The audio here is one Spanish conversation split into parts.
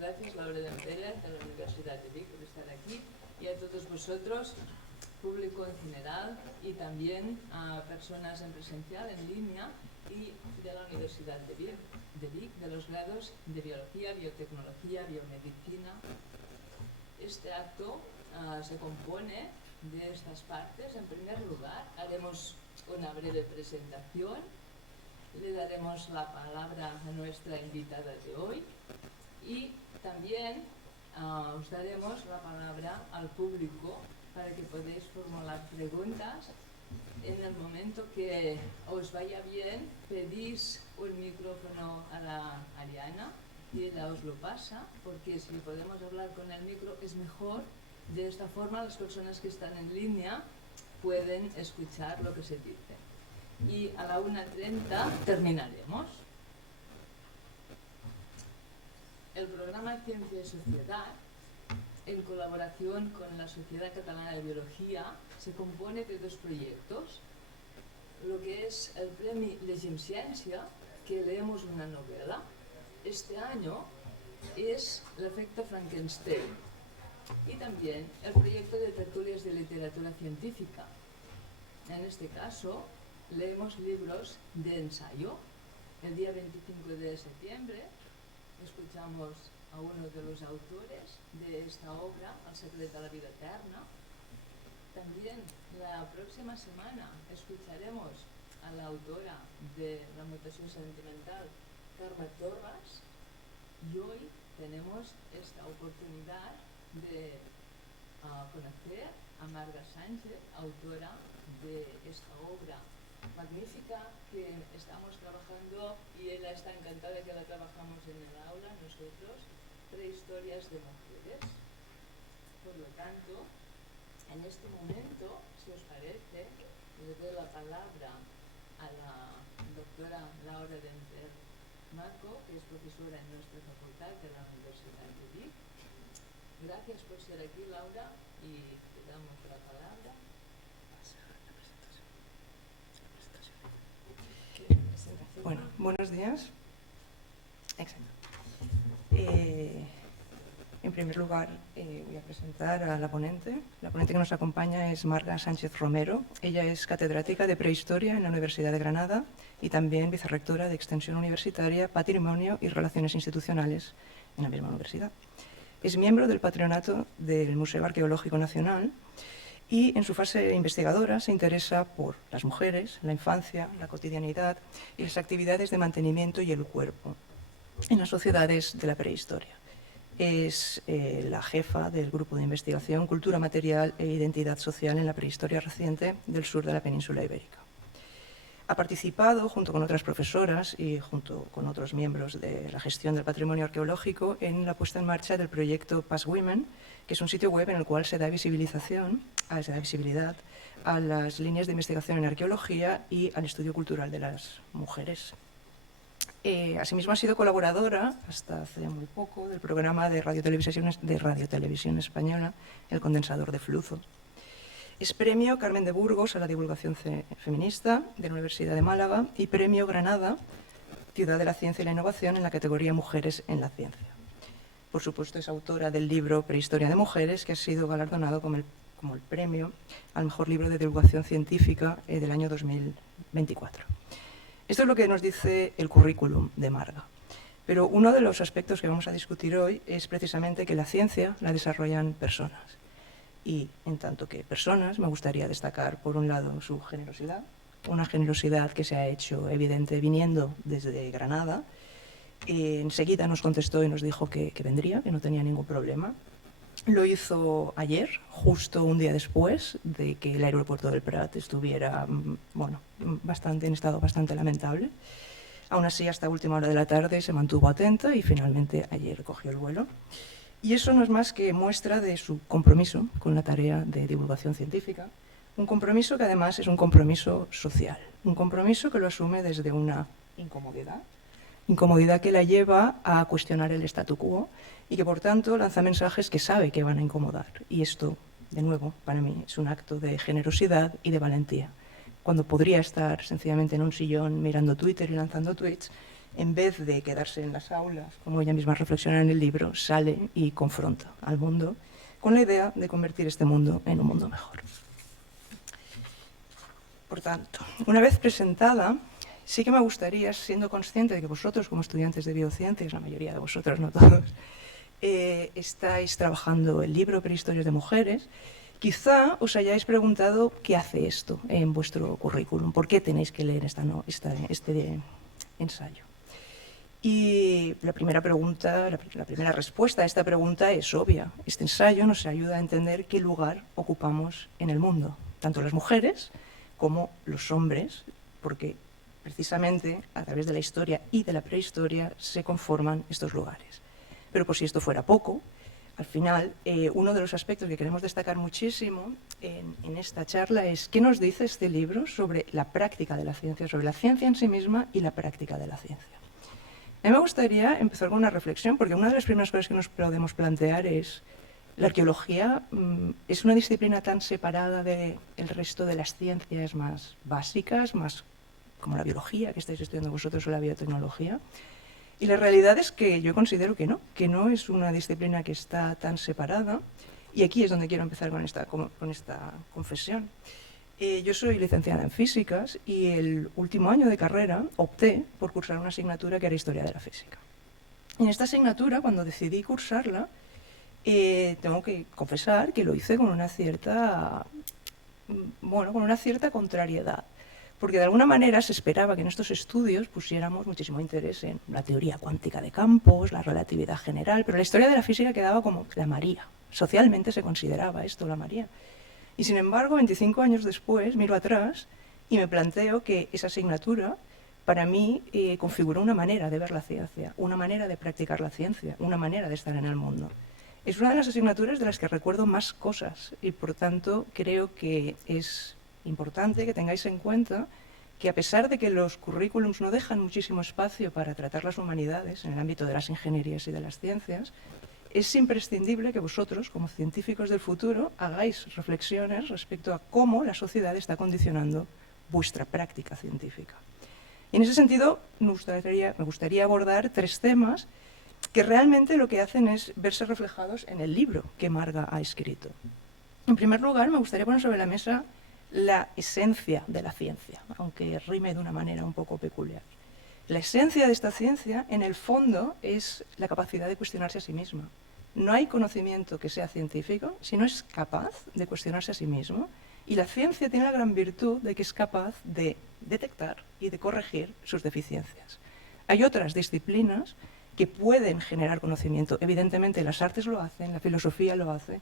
gracias, Laura de Pérez, de la Universidad de Vic, por estar aquí, y a todos vosotros, público en general, y también a personas en presencial, en línea, y de la Universidad de Vic, de los grados de Biología, Biotecnología, Biomedicina. Este acto se compone de estas partes. En primer lugar, haremos una breve presentación. Le daremos la palabra a nuestra invitada de hoy y también os daremos la palabra al público para que podáis formular preguntas. En el momento que os vaya bien, pedís un micrófono a la Ariana y ella os lo pasa, porque si podemos hablar con el micro es mejor. De esta forma las personas que están en línea pueden escuchar lo que se dice. Y a la 1:30 terminaremos. El programa Ciencia y Sociedad, en colaboración con la Sociedad Catalana de Biología, se compone de dos proyectos. Lo que es el Premi Llegim Ciència, que leemos una novela. Este año es El efecto Frankenstein. Y también el proyecto de tertulias de literatura científica. En este caso, leemos libros de ensayo. El día 25 de septiembre escuchamos a uno de los autores de esta obra, El secret de la vida eterna. También la próxima semana escucharemos a la autora de La mutación sentimental, Carme Torras. Y hoy tenemos esta oportunidad de conocer a Marga Sánchez, autora de esta obra magnífica que estamos trabajando, y ella está encantada de que la trabajamos en el aula nosotros, Prehistorias de mujeres. Por lo tanto, en este momento, si os parece, le doy la palabra a la doctora Laura Denfer Marco, que es profesora en nuestra facultad de la Universidad de Vic. Gracias por ser aquí, Laura, y te damos la palabra. Bueno, buenos días. Exacto. En primer lugar, voy a presentar a la ponente. La ponente que nos acompaña es Marga Sánchez Romero. Ella es catedrática de Prehistoria en la Universidad de Granada y también vicerrectora de Extensión Universitaria, Patrimonio y Relaciones Institucionales en la misma universidad. Es miembro del patronato del Museo Arqueológico Nacional y en su fase investigadora se interesa por las mujeres, la infancia, la cotidianidad y las actividades de mantenimiento y el cuerpo en las sociedades de la prehistoria. Es la jefa del grupo de investigación Cultura Material e Identidad Social en la Prehistoria Reciente del sur de la península ibérica. Ha participado, junto con otras profesoras y junto con otros miembros de la gestión del patrimonio arqueológico, en la puesta en marcha del proyecto Past Women, que es un sitio web en el cual se da visibilidad a las líneas de investigación en arqueología y al estudio cultural de las mujeres. Asimismo, ha sido colaboradora, hasta hace muy poco, del programa de Radiotelevisión Española, El condensador de flujo. Es premio Carmen de Burgos a la divulgación feminista de la Universidad de Málaga y premio Granada, Ciudad de la Ciencia y la Innovación, en la categoría Mujeres en la Ciencia. Por supuesto, es autora del libro Prehistoria de Mujeres, que ha sido galardonado como el premio al mejor libro de divulgación científica del año 2024. Esto es lo que nos dice el currículum de Marga. Pero uno de los aspectos que vamos a discutir hoy es precisamente que la ciencia la desarrollan personas. Y en tanto que personas, me gustaría destacar, por un lado, su generosidad, una generosidad que se ha hecho evidente viniendo desde Granada. Enseguida nos contestó y nos dijo que vendría, que no tenía ningún problema. Lo hizo ayer, justo un día después de que el aeropuerto del Prat estuviera en estado bastante lamentable. Aún así, hasta última hora de la tarde se mantuvo atenta y finalmente ayer cogió el vuelo. Y eso no es más que muestra de su compromiso con la tarea de divulgación científica, un compromiso que además es un compromiso social, un compromiso que lo asume desde una incomodidad que la lleva a cuestionar el statu quo y que por tanto lanza mensajes que sabe que van a incomodar. Y esto, de nuevo, para mí es un acto de generosidad y de valentía. Cuando podría estar sencillamente en un sillón mirando Twitter y lanzando tweets, en vez de quedarse en las aulas, como ella misma reflexiona en el libro, sale y confronta al mundo con la idea de convertir este mundo en un mundo mejor. Por tanto, una vez presentada, sí que me gustaría, siendo consciente de que vosotros, como estudiantes de biociencias, la mayoría de vosotros, no todos, estáis trabajando el libro Prehistorias de Mujeres, quizá os hayáis preguntado qué hace esto en vuestro currículum, por qué tenéis que leer este ensayo. Y la primera respuesta a esta pregunta es obvia. Este ensayo nos ayuda a entender qué lugar ocupamos en el mundo, tanto las mujeres como los hombres, porque precisamente a través de la historia y de la prehistoria se conforman estos lugares. Pero por si esto fuera poco, al final uno de los aspectos que queremos destacar muchísimo en esta charla es qué nos dice este libro sobre la práctica de la ciencia, sobre la ciencia en sí misma y la práctica de la ciencia. A mí me gustaría empezar con una reflexión, porque una de las primeras cosas que nos podemos plantear es la arqueología es una disciplina tan separada del resto de las ciencias más básicas, más como la biología que estáis estudiando vosotros o la biotecnología. Y la realidad es que yo considero que no es una disciplina que está tan separada. Y aquí es donde quiero empezar con esta confesión. Yo soy licenciada en físicas y el último año de carrera opté por cursar una asignatura que era Historia de la Física. Y en esta asignatura, cuando decidí cursarla, tengo que confesar que lo hice con una cierta contrariedad, porque de alguna manera se esperaba que en estos estudios pusiéramos muchísimo interés en la teoría cuántica de campos, la relatividad general, pero la historia de la física quedaba como la María. Socialmente se consideraba esto la María. Y sin embargo, 25 años después, miro atrás y me planteo que esa asignatura para mí configuró una manera de ver la ciencia, una manera de practicar la ciencia, una manera de estar en el mundo. Es una de las asignaturas de las que recuerdo más cosas y por tanto creo que es importante que tengáis en cuenta que a pesar de que los currículums no dejan muchísimo espacio para tratar las humanidades en el ámbito de las ingenierías y de las ciencias, es imprescindible que vosotros, como científicos del futuro, hagáis reflexiones respecto a cómo la sociedad está condicionando vuestra práctica científica. Y en ese sentido, me gustaría abordar 3 temas que realmente lo que hacen es verse reflejados en el libro que Marga ha escrito. En primer lugar, me gustaría poner sobre la mesa la esencia de la ciencia, aunque rime de una manera un poco peculiar. La esencia de esta ciencia, en el fondo, es la capacidad de cuestionarse a sí misma. No hay conocimiento que sea científico si no es capaz de cuestionarse a sí mismo, y la ciencia tiene la gran virtud de que es capaz de detectar y de corregir sus deficiencias. Hay otras disciplinas que pueden generar conocimiento. Evidentemente las artes lo hacen, la filosofía lo hace,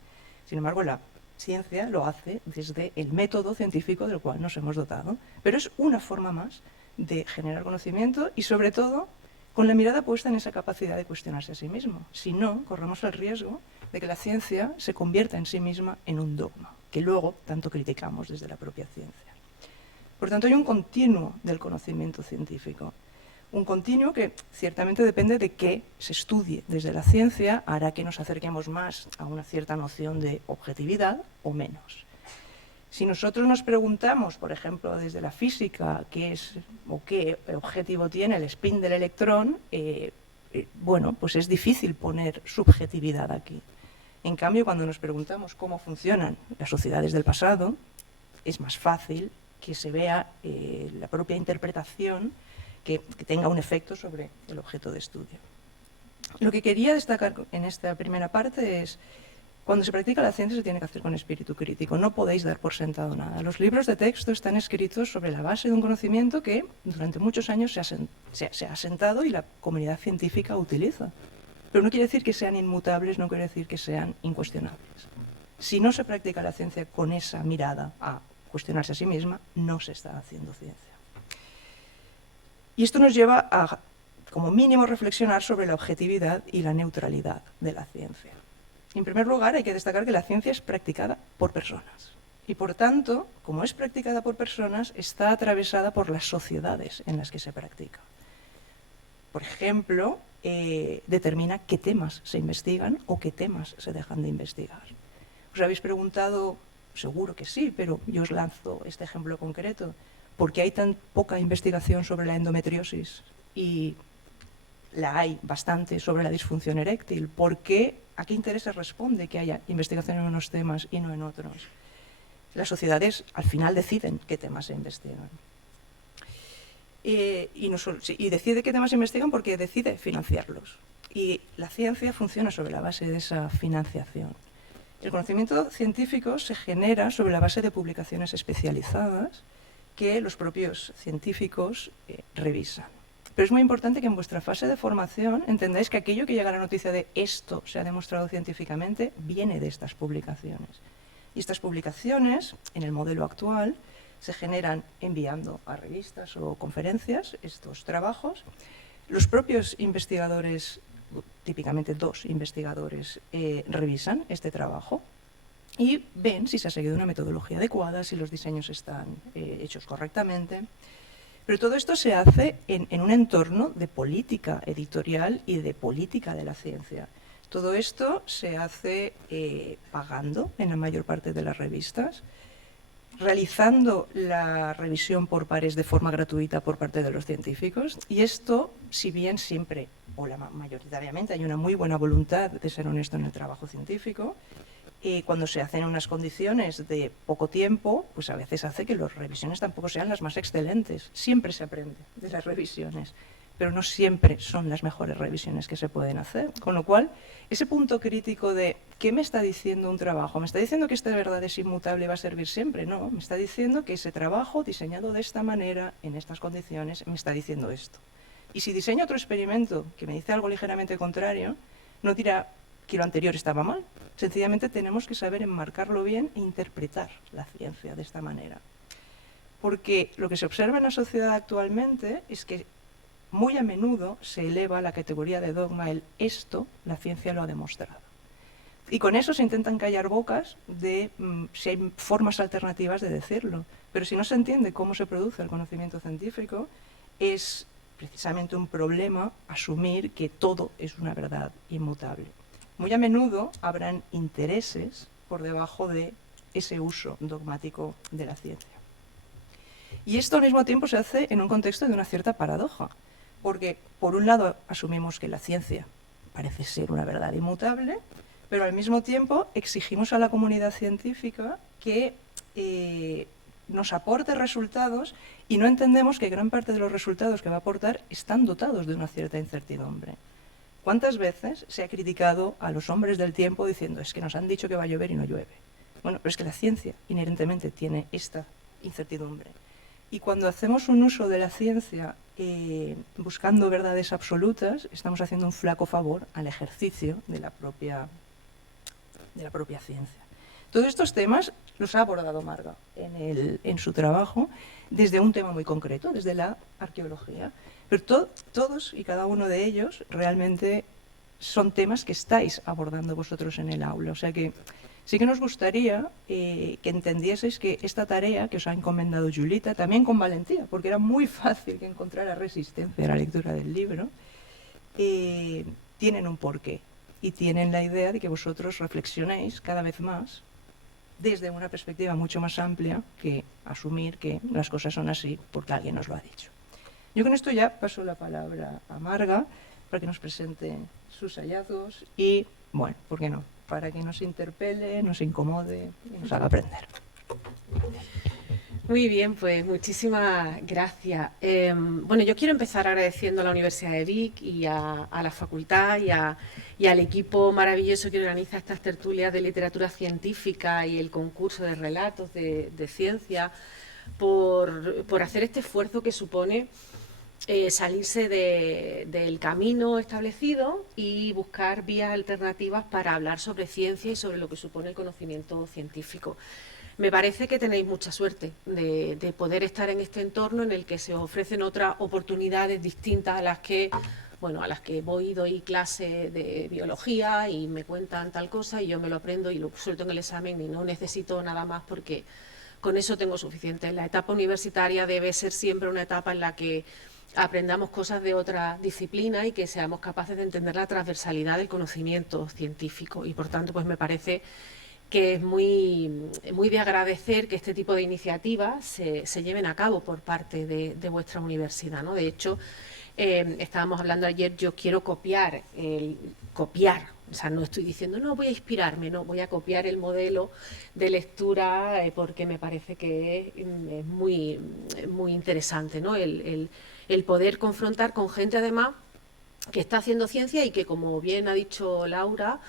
sin embargo la ciencia lo hace desde el método científico del cual nos hemos dotado, pero es una forma más de generar conocimiento y sobre todo con la mirada puesta en esa capacidad de cuestionarse a sí mismo. Si no, corremos el riesgo de que la ciencia se convierta en sí misma en un dogma, que luego tanto criticamos desde la propia ciencia. Por tanto, hay un continuo del conocimiento científico. Un continuo que ciertamente depende de qué se estudie desde la ciencia, hará que nos acerquemos más a una cierta noción de objetividad o menos. Si nosotros nos preguntamos, por ejemplo, desde la física, qué es o qué objetivo tiene el spin del electrón, bueno, pues es difícil poner subjetividad aquí. En cambio, cuando nos preguntamos cómo funcionan las sociedades del pasado, es más fácil que se vea la propia interpretación que tenga un efecto sobre el objeto de estudio. Lo que quería destacar en esta primera parte es: cuando se practica la ciencia se tiene que hacer con espíritu crítico, no podéis dar por sentado nada. Los libros de texto están escritos sobre la base de un conocimiento que durante muchos años se ha asentado y la comunidad científica utiliza. Pero no quiere decir que sean inmutables, no quiere decir que sean incuestionables. Si no se practica la ciencia con esa mirada a cuestionarse a sí misma, no se está haciendo ciencia. Y esto nos lleva a, como mínimo, reflexionar sobre la objetividad y la neutralidad de la ciencia. En primer lugar, hay que destacar que la ciencia es practicada por personas. Y por tanto, como es practicada por personas, está atravesada por las sociedades en las que se practica. Por ejemplo, determina qué temas se investigan o qué temas se dejan de investigar. ¿Os habéis preguntado? Seguro que sí, pero yo os lanzo este ejemplo concreto. ¿Por qué hay tan poca investigación sobre la endometriosis y la hay bastante sobre la disfunción eréctil. ¿Por qué? ¿A qué intereses responde que haya investigación en unos temas y no en otros? Las sociedades al final deciden qué temas se investigan. Y decide qué temas se investigan porque decide financiarlos. Y la ciencia funciona sobre la base de esa financiación. El conocimiento científico se genera sobre la base de publicaciones especializadas que los propios científicos revisan. Pero es muy importante que en vuestra fase de formación entendáis que aquello que llega a la noticia de esto se ha demostrado científicamente viene de estas publicaciones. Y estas publicaciones, en el modelo actual, se generan enviando a revistas o conferencias estos trabajos. Los propios investigadores, típicamente 2 investigadores, revisan este trabajo y ven si se ha seguido una metodología adecuada, si los diseños están hechos correctamente. Pero todo esto se hace en un entorno de política editorial y de política de la ciencia. Todo esto se hace pagando en la mayor parte de las revistas, realizando la revisión por pares de forma gratuita por parte de los científicos. Y esto, si bien siempre, o mayoritariamente, hay una muy buena voluntad de ser honesto en el trabajo científico, cuando se hacen unas condiciones de poco tiempo, pues a veces hace que las revisiones tampoco sean las más excelentes. Siempre se aprende de las revisiones, pero no siempre son las mejores revisiones que se pueden hacer. Con lo cual, ese punto crítico de ¿qué me está diciendo un trabajo? ¿Me está diciendo que esta verdad es inmutable y va a servir siempre? No, me está diciendo que ese trabajo diseñado de esta manera, en estas condiciones, me está diciendo esto. Y si diseño otro experimento que me dice algo ligeramente contrario, no dirá que lo anterior estaba mal. Sencillamente tenemos que saber enmarcarlo bien e interpretar la ciencia de esta manera. Porque lo que se observa en la sociedad actualmente es que muy a menudo se eleva a la categoría de dogma el esto, la ciencia lo ha demostrado. Y con eso se intentan callar bocas de si hay formas alternativas de decirlo. Pero si no se entiende cómo se produce el conocimiento científico, es precisamente un problema asumir que todo es una verdad inmutable. Muy a menudo habrán intereses por debajo de ese uso dogmático de la ciencia. Y esto al mismo tiempo se hace en un contexto de una cierta paradoja, porque por un lado asumimos que la ciencia parece ser una verdad inmutable, pero al mismo tiempo exigimos a la comunidad científica que nos aporte resultados y no entendemos que gran parte de los resultados que va a aportar están dotados de una cierta incertidumbre. ¿Cuántas veces se ha criticado a los hombres del tiempo diciendo es que nos han dicho que va a llover y no llueve? Bueno, pero es que la ciencia inherentemente tiene esta incertidumbre. Y cuando hacemos un uso de la ciencia buscando verdades absolutas, estamos haciendo un flaco favor al ejercicio de la propia ciencia. Todos estos temas los ha abordado Marga en su trabajo desde un tema muy concreto, desde la arqueología. Pero todos y cada uno de ellos realmente son temas que estáis abordando vosotros en el aula. O sea que sí que nos gustaría que entendieseis que esta tarea que os ha encomendado Julita, también con valentía, porque era muy fácil que encontrara resistencia a la lectura del libro, tienen un porqué y tienen la idea de que vosotros reflexionéis cada vez más desde una perspectiva mucho más amplia que asumir que las cosas son así porque alguien nos lo ha dicho. Yo con esto ya paso la palabra a Marga para que nos presente sus hallazgos y, bueno, ¿por qué no? Para que nos interpele, nos incomode y nos haga aprender. Muy bien, pues muchísimas gracias. Bueno, yo quiero empezar agradeciendo a la Universidad de Vic y a la facultad y al equipo maravilloso que organiza estas tertulias de literatura científica y el concurso de relatos de ciencia por hacer este esfuerzo que supone salirse del camino establecido y buscar vías alternativas para hablar sobre ciencia y sobre lo que supone el conocimiento científico. Me parece que tenéis mucha suerte de poder estar en este entorno en el que se os ofrecen otras oportunidades distintas a las que voy y doy clase de biología y me cuentan tal cosa y yo me lo aprendo y lo suelto en el examen y no necesito nada más porque con eso tengo suficiente. La etapa universitaria debe ser siempre una etapa en la que aprendamos cosas de otra disciplina y que seamos capaces de entender la transversalidad del conocimiento científico y por tanto pues me parece que es muy de agradecer que este tipo de iniciativas se lleven a cabo por parte de vuestra universidad, ¿no? De hecho, estábamos hablando ayer, yo quiero copiar, o sea, no estoy diciendo, no, voy a inspirarme, no, voy a copiar el modelo de lectura porque me parece que es muy, muy interesante, ¿no? El poder confrontar con gente, además, que está haciendo ciencia y que, como bien ha dicho Laura,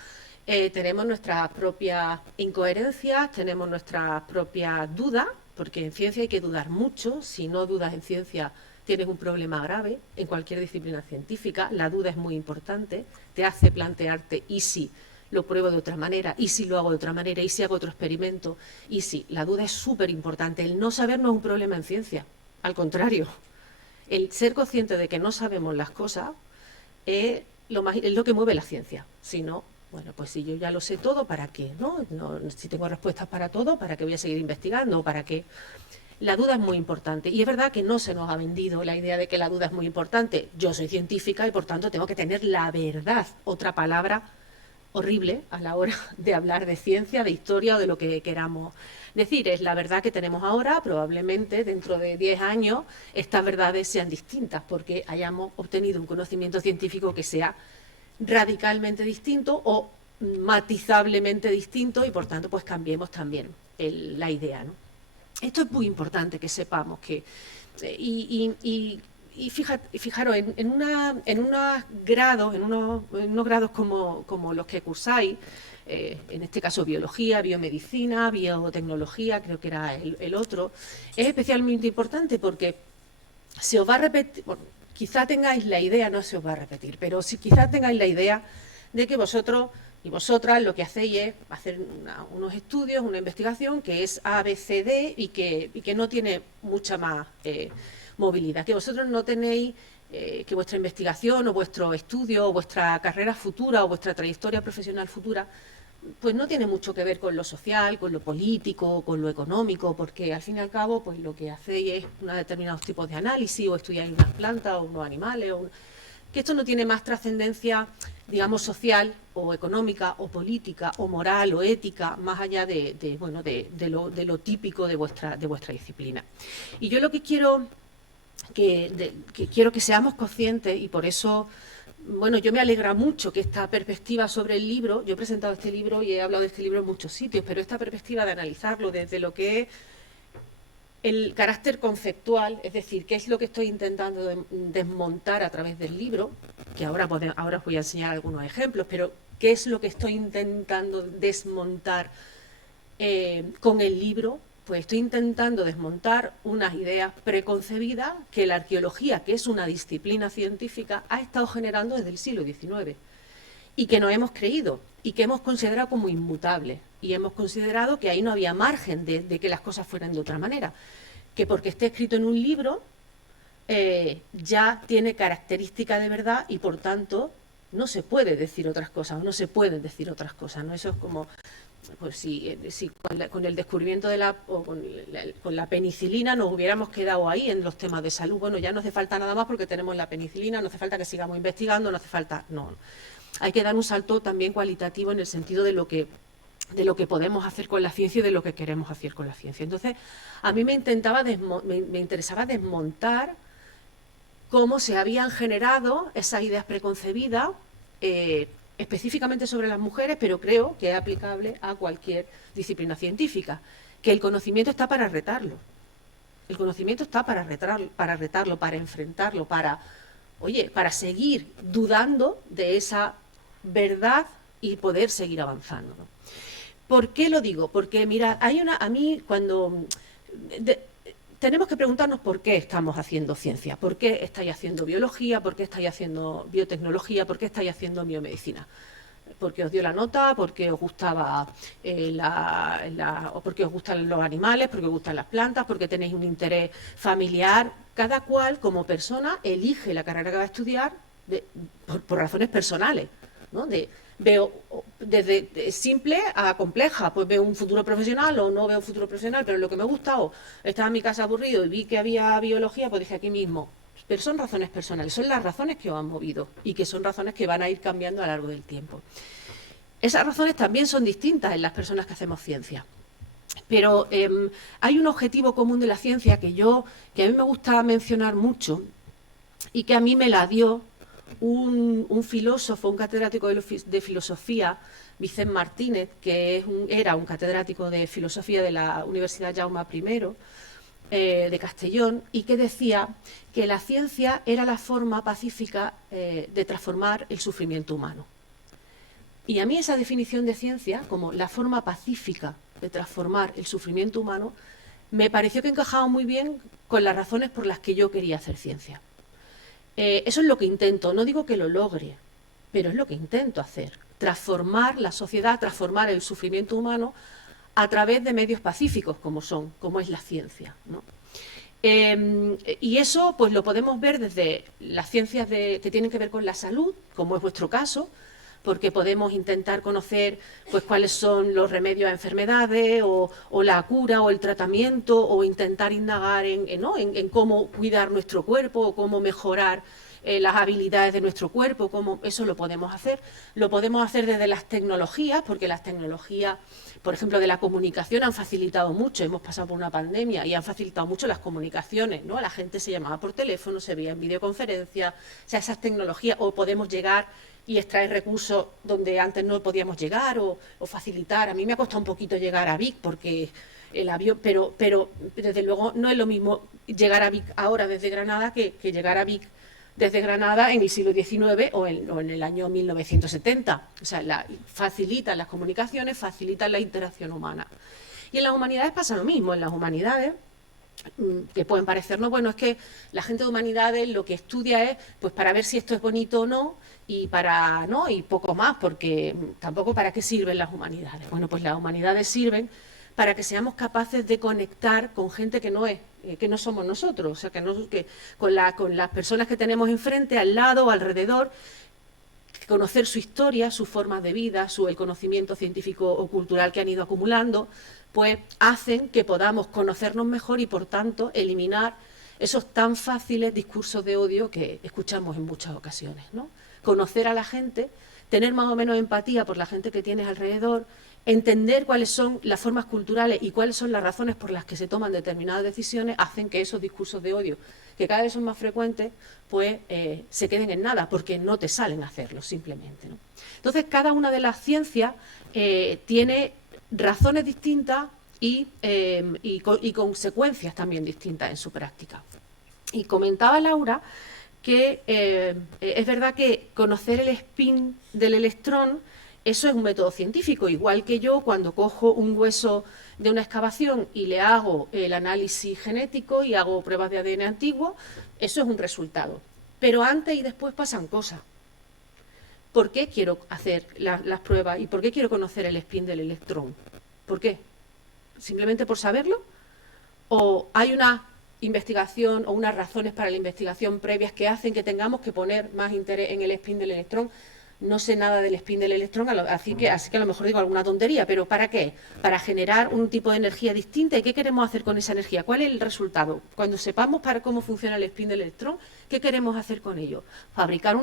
tenemos nuestras propias incoherencias, tenemos nuestras propias dudas, porque en ciencia hay que dudar mucho. Si no dudas en ciencia, tienes un problema grave en cualquier disciplina científica. La duda es muy importante, te hace plantearte, ¿y si lo pruebo de otra manera? ¿Y si lo hago de otra manera? ¿Y si hago otro experimento? ¿Y si? La duda es súper importante. El no saber no es un problema en ciencia, al contrario. El ser consciente de que no sabemos las cosas es lo que mueve la ciencia. Si no, bueno, pues si yo ya lo sé todo, ¿para qué? Si tengo respuestas para todo, ¿para qué voy a seguir investigando? ¿Para qué? La duda es muy importante. Y es verdad que no se nos ha vendido la idea de que la duda es muy importante. Yo soy científica y, por tanto, tengo que tener la verdad. Otra palabra horrible a la hora de hablar de ciencia, de historia o de lo que queramos decir. Es la verdad que tenemos ahora. Probablemente dentro de 10 años estas verdades sean distintas porque hayamos obtenido un conocimiento científico que sea radicalmente distinto o matizablemente distinto y, por tanto, pues cambiemos también la idea, ¿no? Esto es muy importante que sepamos que... fijaros, en unos grados como los que cursáis, en este caso biología, biomedicina, biotecnología, creo que era el otro, es especialmente importante porque se os va a repetir, bueno, quizá tengáis la idea, no se os va a repetir, pero si quizá tengáis la idea de que vosotros y vosotras lo que hacéis es hacer unos estudios, una investigación que es A, B, C, D y que no tiene mucha más movilidad, que vosotros no tenéis que vuestra investigación o vuestro estudio o vuestra carrera futura o vuestra trayectoria profesional futura pues no tiene mucho que ver con lo social, con lo político, con lo económico, porque al fin y al cabo pues lo que hacéis es unos determinados tipos de análisis o estudiáis unas plantas o unos animales, que esto no tiene más trascendencia, digamos, social o económica o política o moral o ética, más allá de lo típico de vuestra disciplina. Y yo lo que quiero que seamos conscientes, y por eso, bueno, yo me alegra mucho que esta perspectiva sobre el libro, yo he presentado este libro y he hablado de este libro en muchos sitios, pero esta perspectiva de analizarlo desde lo que es el carácter conceptual, es decir, qué es lo que estoy intentando desmontar a través del libro, que ahora os voy a enseñar algunos ejemplos, pero qué es lo que estoy intentando desmontar con el libro. Pues estoy intentando desmontar unas ideas preconcebidas que la arqueología, que es una disciplina científica, ha estado generando desde el siglo XIX y que nos hemos creído y que hemos considerado como inmutables y hemos considerado que ahí no había margen de que las cosas fueran de otra manera, que porque esté escrito en un libro ya tiene característica de verdad y por tanto no se puede decir otras cosas o no se pueden decir otras cosas, ¿no? Eso es como... Pues si con el descubrimiento con la penicilina nos hubiéramos quedado ahí en los temas de salud, bueno, ya no hace falta nada más porque tenemos la penicilina, no hace falta que sigamos investigando, no hace falta, no. Hay que dar un salto también cualitativo en el sentido de lo que podemos hacer con la ciencia y de lo que queremos hacer con la ciencia. Entonces, a mí me interesaba desmontar cómo se habían generado esas ideas preconcebidas, específicamente sobre las mujeres, pero creo que es aplicable a cualquier disciplina científica, que el conocimiento está para retarlo. El conocimiento está para retarlo, para enfrentarlo, para seguir dudando de esa verdad y poder seguir avanzando, ¿no? ¿Por qué lo digo? Porque, mira, tenemos que preguntarnos por qué estamos haciendo ciencia, por qué estáis haciendo biología, por qué estáis haciendo biotecnología, por qué estáis haciendo biomedicina. Porque os dio la nota, porque os gustaba o porque os gustan los animales, porque os gustan las plantas, porque tenéis un interés familiar. Cada cual, como persona, elige la carrera que va a estudiar por razones personales, ¿no? Veo desde simple a compleja, pues veo un futuro profesional o no veo un futuro profesional, pero lo que me gusta, o estaba en mi casa aburrido y vi que había biología, pues dije aquí mismo. Pero son razones personales, son las razones que os han movido y que son razones que van a ir cambiando a lo largo del tiempo. Esas razones también son distintas en las personas que hacemos ciencia. Pero hay un objetivo común de la ciencia que a mí me gusta mencionar mucho y que a mí me la dio un filósofo, un catedrático de filosofía, Vicent Martínez, que era un catedrático de filosofía de la Universidad Jaume I de Castellón, y que decía que la ciencia era la forma pacífica de transformar el sufrimiento humano. Y a mí esa definición de ciencia, como la forma pacífica de transformar el sufrimiento humano, me pareció que encajaba muy bien con las razones por las que yo quería hacer ciencia. Eso es lo que intento, no digo que lo logre, pero es lo que intento hacer, transformar la sociedad, transformar el sufrimiento humano a través de medios pacíficos como es la ciencia, ¿no? Y eso pues lo podemos ver desde las ciencias que tienen que ver con la salud, como es vuestro caso, porque podemos intentar conocer pues cuáles son los remedios a enfermedades o la cura o el tratamiento, o intentar indagar en cómo cuidar nuestro cuerpo o cómo mejorar las habilidades de nuestro cuerpo. Eso lo podemos hacer. Lo podemos hacer desde las tecnologías, porque las tecnologías, por ejemplo, de la comunicación han facilitado mucho. Hemos pasado por una pandemia y han facilitado mucho las comunicaciones, ¿no? La gente se llamaba por teléfono, se veía en videoconferencia, o sea, esas tecnologías, o podemos llegar y extraer recursos donde antes no podíamos llegar, o facilitar. A mí me ha costado un poquito llegar a Vic, porque el avión, pero desde luego no es lo mismo llegar a Vic ahora desde Granada que llegar a Vic desde Granada en el siglo XIX o en el año 1970. O sea, facilitan las comunicaciones, facilitan la interacción humana. Y en las humanidades pasa lo mismo. En las humanidades, que pueden parecernos, bueno, es que la gente de humanidades lo que estudia es pues para ver si esto es bonito o no, y poco más, porque tampoco para qué sirven las humanidades. Bueno, pues las humanidades sirven para que seamos capaces de conectar con gente que no somos nosotros, o sea, con las personas que tenemos enfrente, al lado o alrededor, conocer su historia, sus formas de vida, el conocimiento científico o cultural que han ido acumulando, pues hacen que podamos conocernos mejor y, por tanto, eliminar esos tan fáciles discursos de odio que escuchamos en muchas ocasiones, ¿no? Conocer a la gente, tener más o menos empatía por la gente que tienes alrededor, entender cuáles son las formas culturales y cuáles son las razones por las que se toman determinadas decisiones, hacen que esos discursos de odio, que cada vez son más frecuentes, pues se queden en nada, porque no te salen a hacerlo simplemente, ¿no? Entonces, cada una de las ciencias tiene razones distintas y consecuencias también distintas en su práctica. Y comentaba Laura que es verdad que conocer el spin del electrón, eso es un método científico, igual que yo cuando cojo un hueso de una excavación y le hago el análisis genético y hago pruebas de ADN antiguo, eso es un resultado. Pero antes y después pasan cosas. ¿Por qué quiero hacer las pruebas y por qué quiero conocer el spin del electrón? ¿Por qué? ¿Simplemente por saberlo? ¿O hay una investigación o unas razones para la investigación previas que hacen que tengamos que poner más interés en el spin del electrón? No sé nada del spin del electrón, así que a lo mejor digo alguna tontería, pero ¿para qué? Para generar un tipo de energía distinta. ¿Y qué queremos hacer con esa energía? ¿Cuál es el resultado? Cuando sepamos para cómo funciona el spin del electrón, ¿qué queremos hacer con ello? ¿Fabricar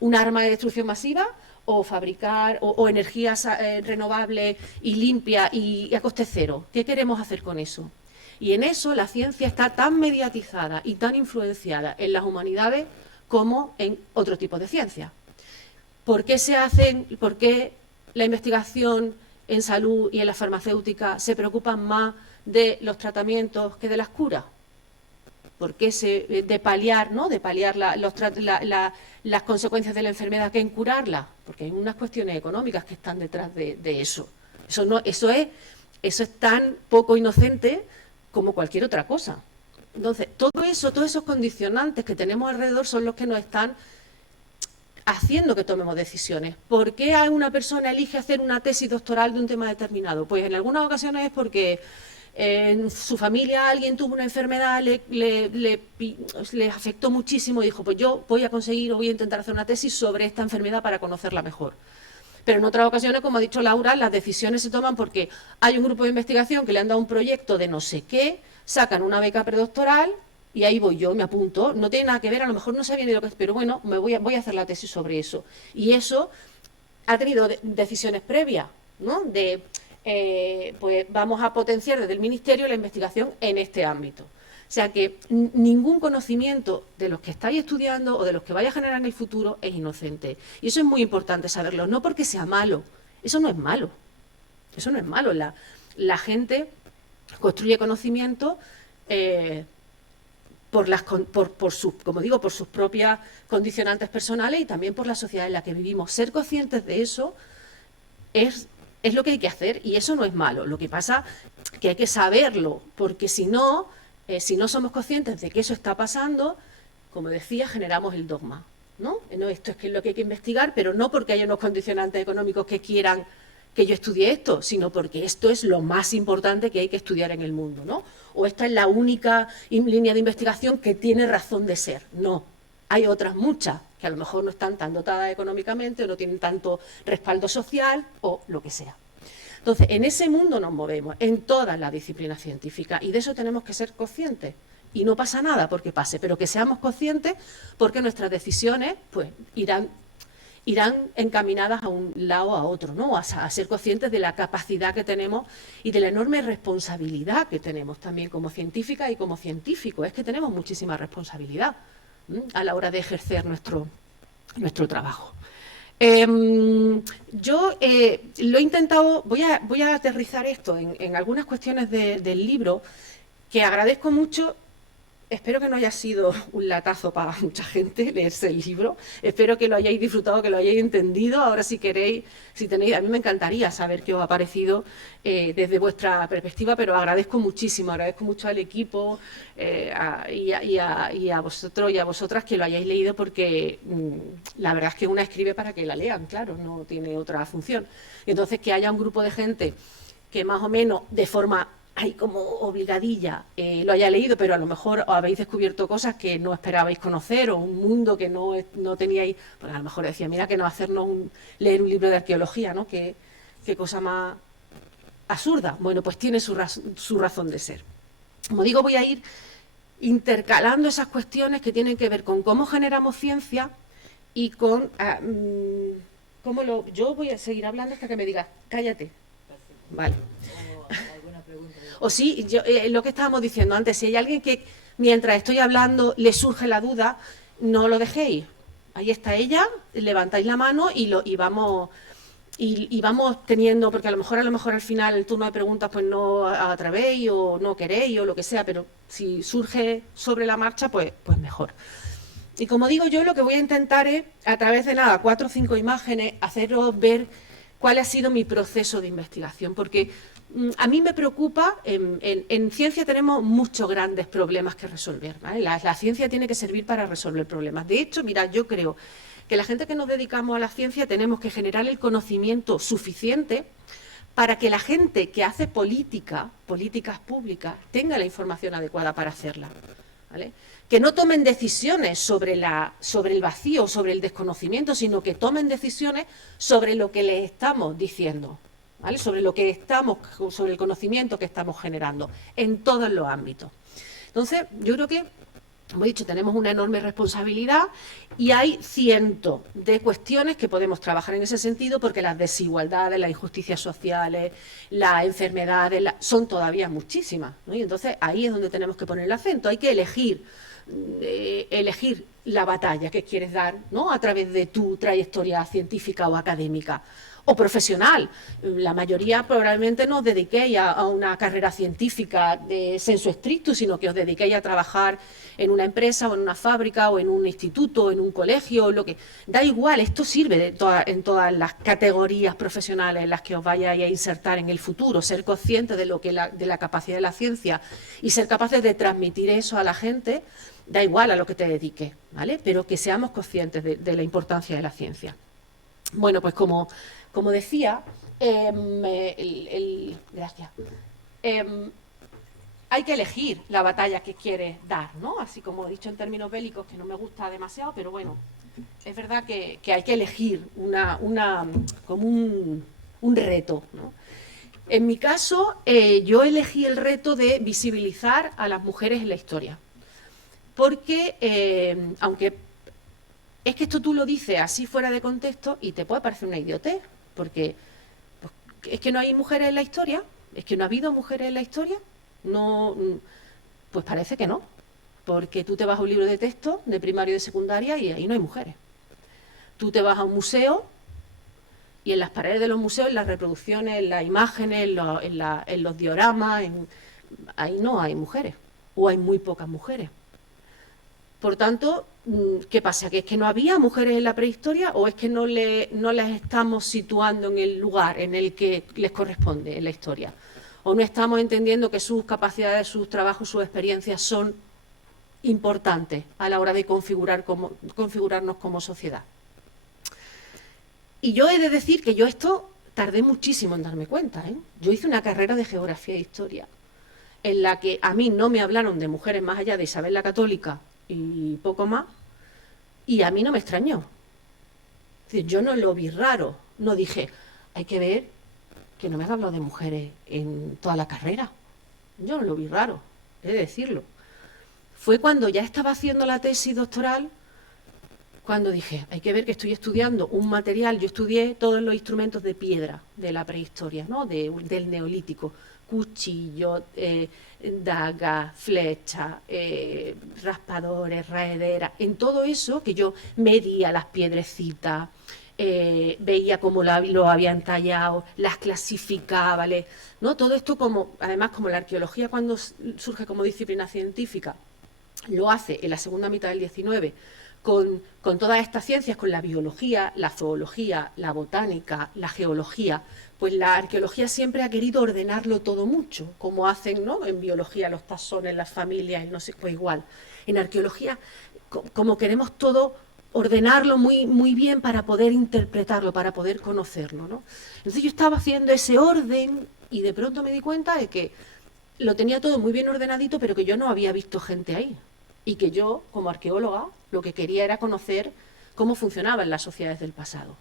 un arma de destrucción masiva? ¿O fabricar o energías renovables y limpias y a coste cero? ¿Qué queremos hacer con eso? Y en eso la ciencia está tan mediatizada y tan influenciada en las humanidades como en otro tipo de ciencia. ¿Por qué la investigación en salud y en la farmacéutica se preocupan más de los tratamientos que de las curas? ¿Por qué de paliar las consecuencias de la enfermedad que en curarla? Porque hay unas cuestiones económicas que están detrás de eso. Eso es tan poco inocente como cualquier otra cosa. Entonces, todos esos condicionantes que tenemos alrededor son los que nos están haciendo que tomemos decisiones. ¿Por qué una persona elige hacer una tesis doctoral de un tema determinado? Pues en algunas ocasiones es porque en su familia alguien tuvo una enfermedad, le afectó muchísimo y dijo, pues yo voy a intentar hacer una tesis sobre esta enfermedad para conocerla mejor. Pero en otras ocasiones, como ha dicho Laura, las decisiones se toman porque hay un grupo de investigación que le han dado un proyecto de no sé qué, sacan una beca predoctoral y ahí voy yo, me apunto. No tiene nada que ver, a lo mejor no sabía ni lo que es, pero bueno, voy a hacer la tesis sobre eso. Y eso ha tenido decisiones previas, ¿no? Pues vamos a potenciar desde el Ministerio la investigación en este ámbito. O sea que ningún conocimiento de los que estáis estudiando o de los que vais a generar en el futuro es inocente. Y eso es muy importante saberlo, no porque sea malo, eso no es malo. Eso no es malo. La gente construye conocimiento por sus propias condicionantes personales y también por la sociedad en la que vivimos. Ser conscientes de eso es lo que hay que hacer y eso no es malo. Lo que pasa es que hay que saberlo, porque si no somos conscientes de que eso está pasando, como decía, generamos el dogma, ¿no? Esto es lo que hay que investigar, pero no porque haya unos condicionantes económicos que quieran que yo estudie esto, sino porque esto es lo más importante que hay que estudiar en el mundo, ¿no? O esta es la única línea de investigación que tiene razón de ser. No, hay otras muchas que a lo mejor no están tan dotadas económicamente o no tienen tanto respaldo social o lo que sea. Entonces, en ese mundo nos movemos, en todas las disciplinas científicas, y de eso tenemos que ser conscientes. Y no pasa nada porque pase, pero que seamos conscientes porque nuestras decisiones pues irán encaminadas a un lado o a otro, ¿no? A ser conscientes de la capacidad que tenemos y de la enorme responsabilidad que tenemos también como científicas y como científicos. Es que tenemos muchísima responsabilidad a la hora de ejercer nuestro trabajo. Yo lo he intentado, voy a aterrizar esto en algunas cuestiones del libro que agradezco mucho. Espero que no haya sido un latazo para mucha gente leerse el libro. Espero que lo hayáis disfrutado, que lo hayáis entendido. Ahora, si queréis, a mí me encantaría saber qué os ha parecido desde vuestra perspectiva, pero agradezco muchísimo, agradezco mucho al equipo y a vosotros y a vosotras que lo hayáis leído, porque la verdad es que una escribe para que la lean, claro, no tiene otra función. Entonces, que haya un grupo de gente que más o menos de forma como obligadilla lo haya leído, pero a lo mejor os habéis descubierto cosas que no esperabais conocer o un mundo que no teníais, pues a lo mejor decía, mira que no hacernos leer un libro de arqueología, ¿no? Qué cosa más absurda. Bueno, pues tiene su razón de ser. Como digo, voy a ir intercalando esas cuestiones que tienen que ver con cómo generamos ciencia y con yo voy a seguir hablando hasta que me digas, cállate. Vale. O sí, lo que estábamos diciendo antes, si hay alguien que mientras estoy hablando le surge la duda, no lo dejéis. Ahí está ella, levantáis la mano y vamos teniendo, porque a lo mejor al final el turno de preguntas pues no atrevéis o no queréis o lo que sea, pero si surge sobre la marcha, pues mejor. Y como digo yo, lo que voy a intentar es, a través de 4 o 5 imágenes, haceros ver cuál ha sido mi proceso de investigación, porque a mí me preocupa, en ciencia tenemos muchos grandes problemas que resolver, ¿vale? La ciencia tiene que servir para resolver problemas. De hecho, mira, yo creo que la gente que nos dedicamos a la ciencia tenemos que generar el conocimiento suficiente para que la gente que hace políticas públicas, tenga la información adecuada para hacerla, ¿vale? Que no tomen decisiones sobre el vacío, sobre el desconocimiento, sino que tomen decisiones sobre lo que les estamos diciendo, ¿vale? Sobre el conocimiento que estamos generando en todos los ámbitos. Entonces, yo creo que, como he dicho, tenemos una enorme responsabilidad y hay cientos de cuestiones que podemos trabajar en ese sentido, porque las desigualdades, las injusticias sociales, las enfermedades, son todavía muchísimas, ¿no? Y entonces ahí es donde tenemos que poner el acento. Hay que elegir la batalla que quieres dar, ¿no? A través de tu trayectoria científica o académica o profesional. La mayoría probablemente no os dediquéis a una carrera científica de sensu stricto, sino que os dediquéis a trabajar en una empresa o en una fábrica o en un instituto o en un colegio, lo que da igual. Esto sirve en todas las categorías profesionales en las que os vayáis a insertar en el futuro. Ser conscientes de la capacidad de la ciencia y ser capaces de transmitir eso a la gente, da igual a lo que te dediques, ¿vale? Pero que seamos conscientes de la importancia de la ciencia. Bueno, pues como decía, gracias. Hay que elegir la batalla que quieres dar, ¿no? Así como he dicho en términos bélicos, que no me gusta demasiado, pero bueno, es verdad que hay que elegir como un reto, ¿no? En mi caso, yo elegí el reto de visibilizar a las mujeres en la historia, porque aunque es que esto tú lo dices así fuera de contexto y te puede parecer una idiotez, porque pues, es que no hay mujeres en la historia, es que no ha habido mujeres en la historia, no, Pues parece que no, porque tú te vas a un libro de texto de primaria y de secundaria y ahí no hay mujeres. Tú te vas a un museo y en las paredes de los museos, en las reproducciones, en las imágenes, en los dioramas, ahí no hay mujeres, o hay muy pocas mujeres. Por tanto, ¿qué pasa? ¿Que es que no había mujeres en la prehistoria o es que no las estamos situando en el lugar en el que les corresponde en la historia? ¿O no estamos entendiendo que sus capacidades, sus trabajos, sus experiencias son importantes a la hora de configurarnos como sociedad? Y yo he de decir que yo esto tardé muchísimo en darme cuenta, ¿eh? Yo hice una carrera de geografía e historia en la que a mí no me hablaron de mujeres más allá de Isabel la Católica y poco más, y a mí no me extrañó. Es decir, yo no lo vi raro, no dije, hay que ver que no me han hablado de mujeres en toda la carrera. Yo no lo vi raro, he de decirlo. Fue cuando ya estaba haciendo la tesis doctoral, cuando dije, hay que ver que estoy estudiando un material, yo estudié todos los instrumentos de piedra de la prehistoria, ¿no? Del neolítico, cuchillo, daga, flecha, raspadores, raederas, en todo eso que yo medía las piedrecitas, veía cómo lo habían tallado, las clasificaba, ¿no? Todo esto además como la arqueología cuando surge como disciplina científica, lo hace en la segunda mitad del 19 con todas estas ciencias, con la biología, la zoología, la botánica, la geología, pues la arqueología siempre ha querido ordenarlo todo mucho, como hacen, ¿no? En biología los taxones, las familias, no sé, pues igual. En arqueología, como queremos todo ordenarlo muy, muy bien para poder interpretarlo, para poder conocerlo, ¿no? Entonces yo estaba haciendo ese orden y de pronto me di cuenta de que lo tenía todo muy bien ordenadito, pero que yo no había visto gente ahí. Y que yo, como arqueóloga, lo que quería era conocer cómo funcionaban las sociedades del pasado.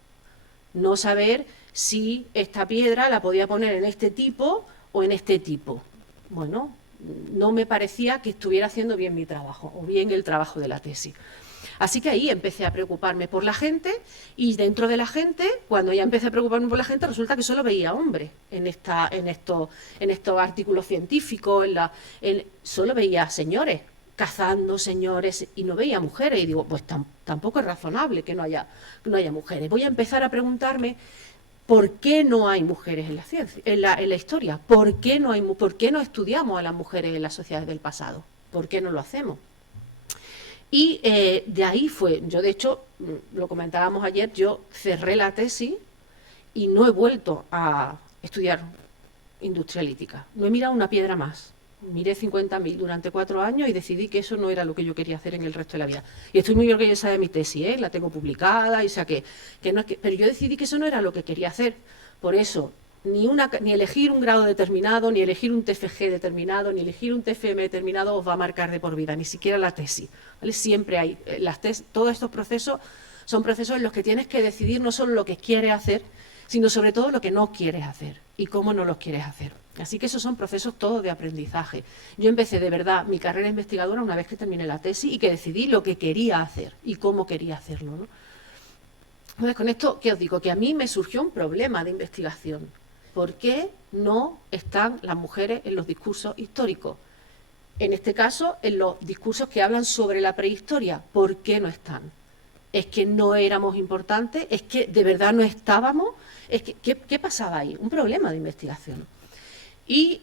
No saber si esta piedra la podía poner en este tipo o en este tipo. Bueno, no me parecía que estuviera haciendo bien mi trabajo, o bien el trabajo de la tesis. Así que ahí empecé a preocuparme por la gente y dentro de la gente, cuando ya empecé a preocuparme por la gente, resulta que solo veía hombres en estos artículos científicos, solo veía señores cazando, señores, y no veía mujeres. Y digo, pues tampoco es razonable que no haya mujeres. Voy a empezar a preguntarme por qué no hay mujeres en la ciencia, en la historia. ¿Por qué no estudiamos a las mujeres en las sociedades del pasado? ¿Por qué no lo hacemos? Y de ahí yo de hecho, lo comentábamos ayer, yo cerré la tesis y no he vuelto a estudiar industrialítica. No he mirado una piedra más. Miré 50.000 durante 4 años y decidí que eso no era lo que yo quería hacer en el resto de la vida. Y estoy muy orgullosa de mi tesis, la tengo publicada, y saqué. Pero yo decidí que eso no era lo que quería hacer. Por eso, ni elegir un grado determinado, ni elegir un TFG determinado, ni elegir un TFM determinado os va a marcar de por vida, ni siquiera la tesis, ¿vale? Siempre hay, todos estos procesos son procesos en los que tienes que decidir no solo lo que quieres hacer, sino sobre todo lo que no quieres hacer y cómo no los quieres hacer. Así que esos son procesos todos de aprendizaje. Yo empecé de verdad mi carrera investigadora una vez que terminé la tesis y que decidí lo que quería hacer y cómo quería hacerlo, ¿no? Entonces, con esto, ¿qué os digo? Que a mí me surgió un problema de investigación. ¿Por qué no están las mujeres en los discursos históricos? En este caso, en los discursos que hablan sobre la prehistoria. ¿Por qué no están? ¿Es que no éramos importantes? ¿Es que de verdad no estábamos? ¿Qué pasaba ahí? Un problema de investigación. Y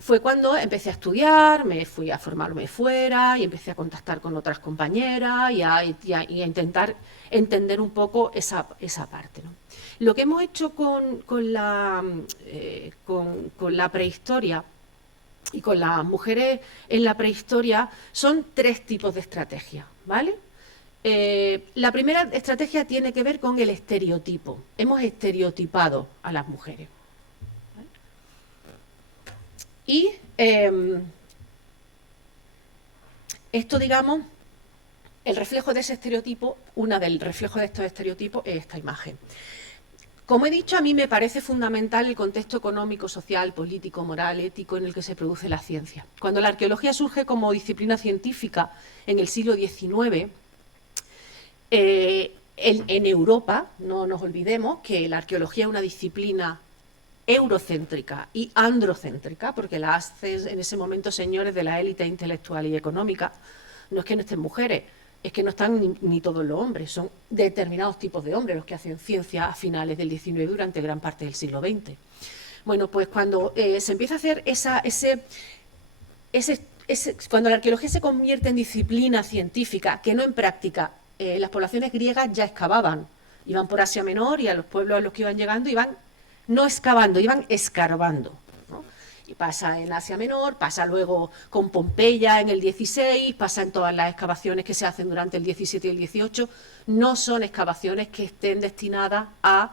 fue cuando empecé a estudiar, me fui a formarme fuera y empecé a contactar con otras compañeras y a intentar entender un poco esa parte, ¿no? Lo que hemos hecho con la prehistoria y con las mujeres en la prehistoria son 3 tipos de estrategias, ¿vale? La primera estrategia tiene que ver con el estereotipo. Hemos estereotipado a las mujeres. Y esto, digamos, el reflejo de ese estereotipo, del reflejo de estos estereotipos es esta imagen. Como he dicho, a mí me parece fundamental el contexto económico, social, político, moral, ético en el que se produce la ciencia. Cuando la arqueología surge como disciplina científica en el siglo XIX, en Europa, no nos olvidemos que la arqueología es una disciplina eurocéntrica y androcéntrica, porque la hacen en ese momento señores de la élite intelectual y económica. No es que no estén mujeres, es que no están ni todos los hombres, son determinados tipos de hombres los que hacen ciencia a finales del XIX durante gran parte del siglo XX. Bueno, pues cuando se empieza a hacer cuando la arqueología se convierte en disciplina científica, que no en práctica, las poblaciones griegas ya excavaban, iban por Asia Menor y a los pueblos a los que iban llegando iban no excavando, iban escarbando, ¿no? Y pasa en Asia Menor, pasa luego con Pompeya en el 16, pasa en todas las excavaciones que se hacen durante el 17 y el 18, no son excavaciones que estén destinadas a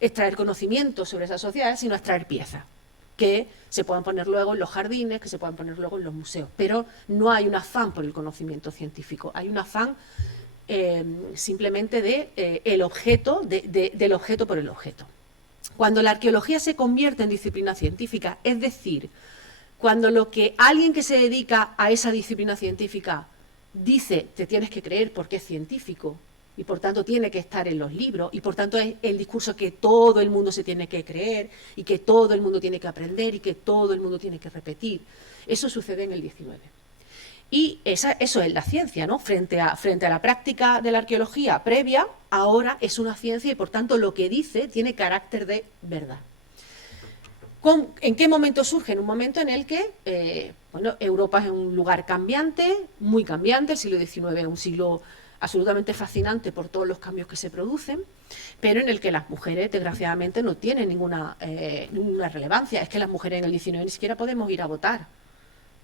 extraer conocimiento sobre esas sociedades, sino a extraer piezas que se puedan poner luego en los jardines, que se puedan poner luego en los museos. Pero no hay un afán por el conocimiento científico, hay un afán simplemente del objeto por el objeto. Cuando la arqueología se convierte en disciplina científica, es decir, cuando lo que alguien que se dedica a esa disciplina científica dice, te tienes que creer porque es científico, y por tanto tiene que estar en los libros, y por tanto es el discurso que todo el mundo se tiene que creer, y que todo el mundo tiene que aprender, y que todo el mundo tiene que repetir. Eso sucede en el 19. Y eso es la ciencia, ¿no? Frente a la práctica de la arqueología previa, ahora es una ciencia y por tanto lo que dice tiene carácter de verdad. ¿En qué momento surge? En un momento en el que Europa es un lugar cambiante, muy cambiante, el siglo XIX es un siglo absolutamente fascinante por todos los cambios que se producen, pero en el que las mujeres, desgraciadamente, no tienen ninguna relevancia. Es que las mujeres en el XIX ni siquiera podemos ir a votar.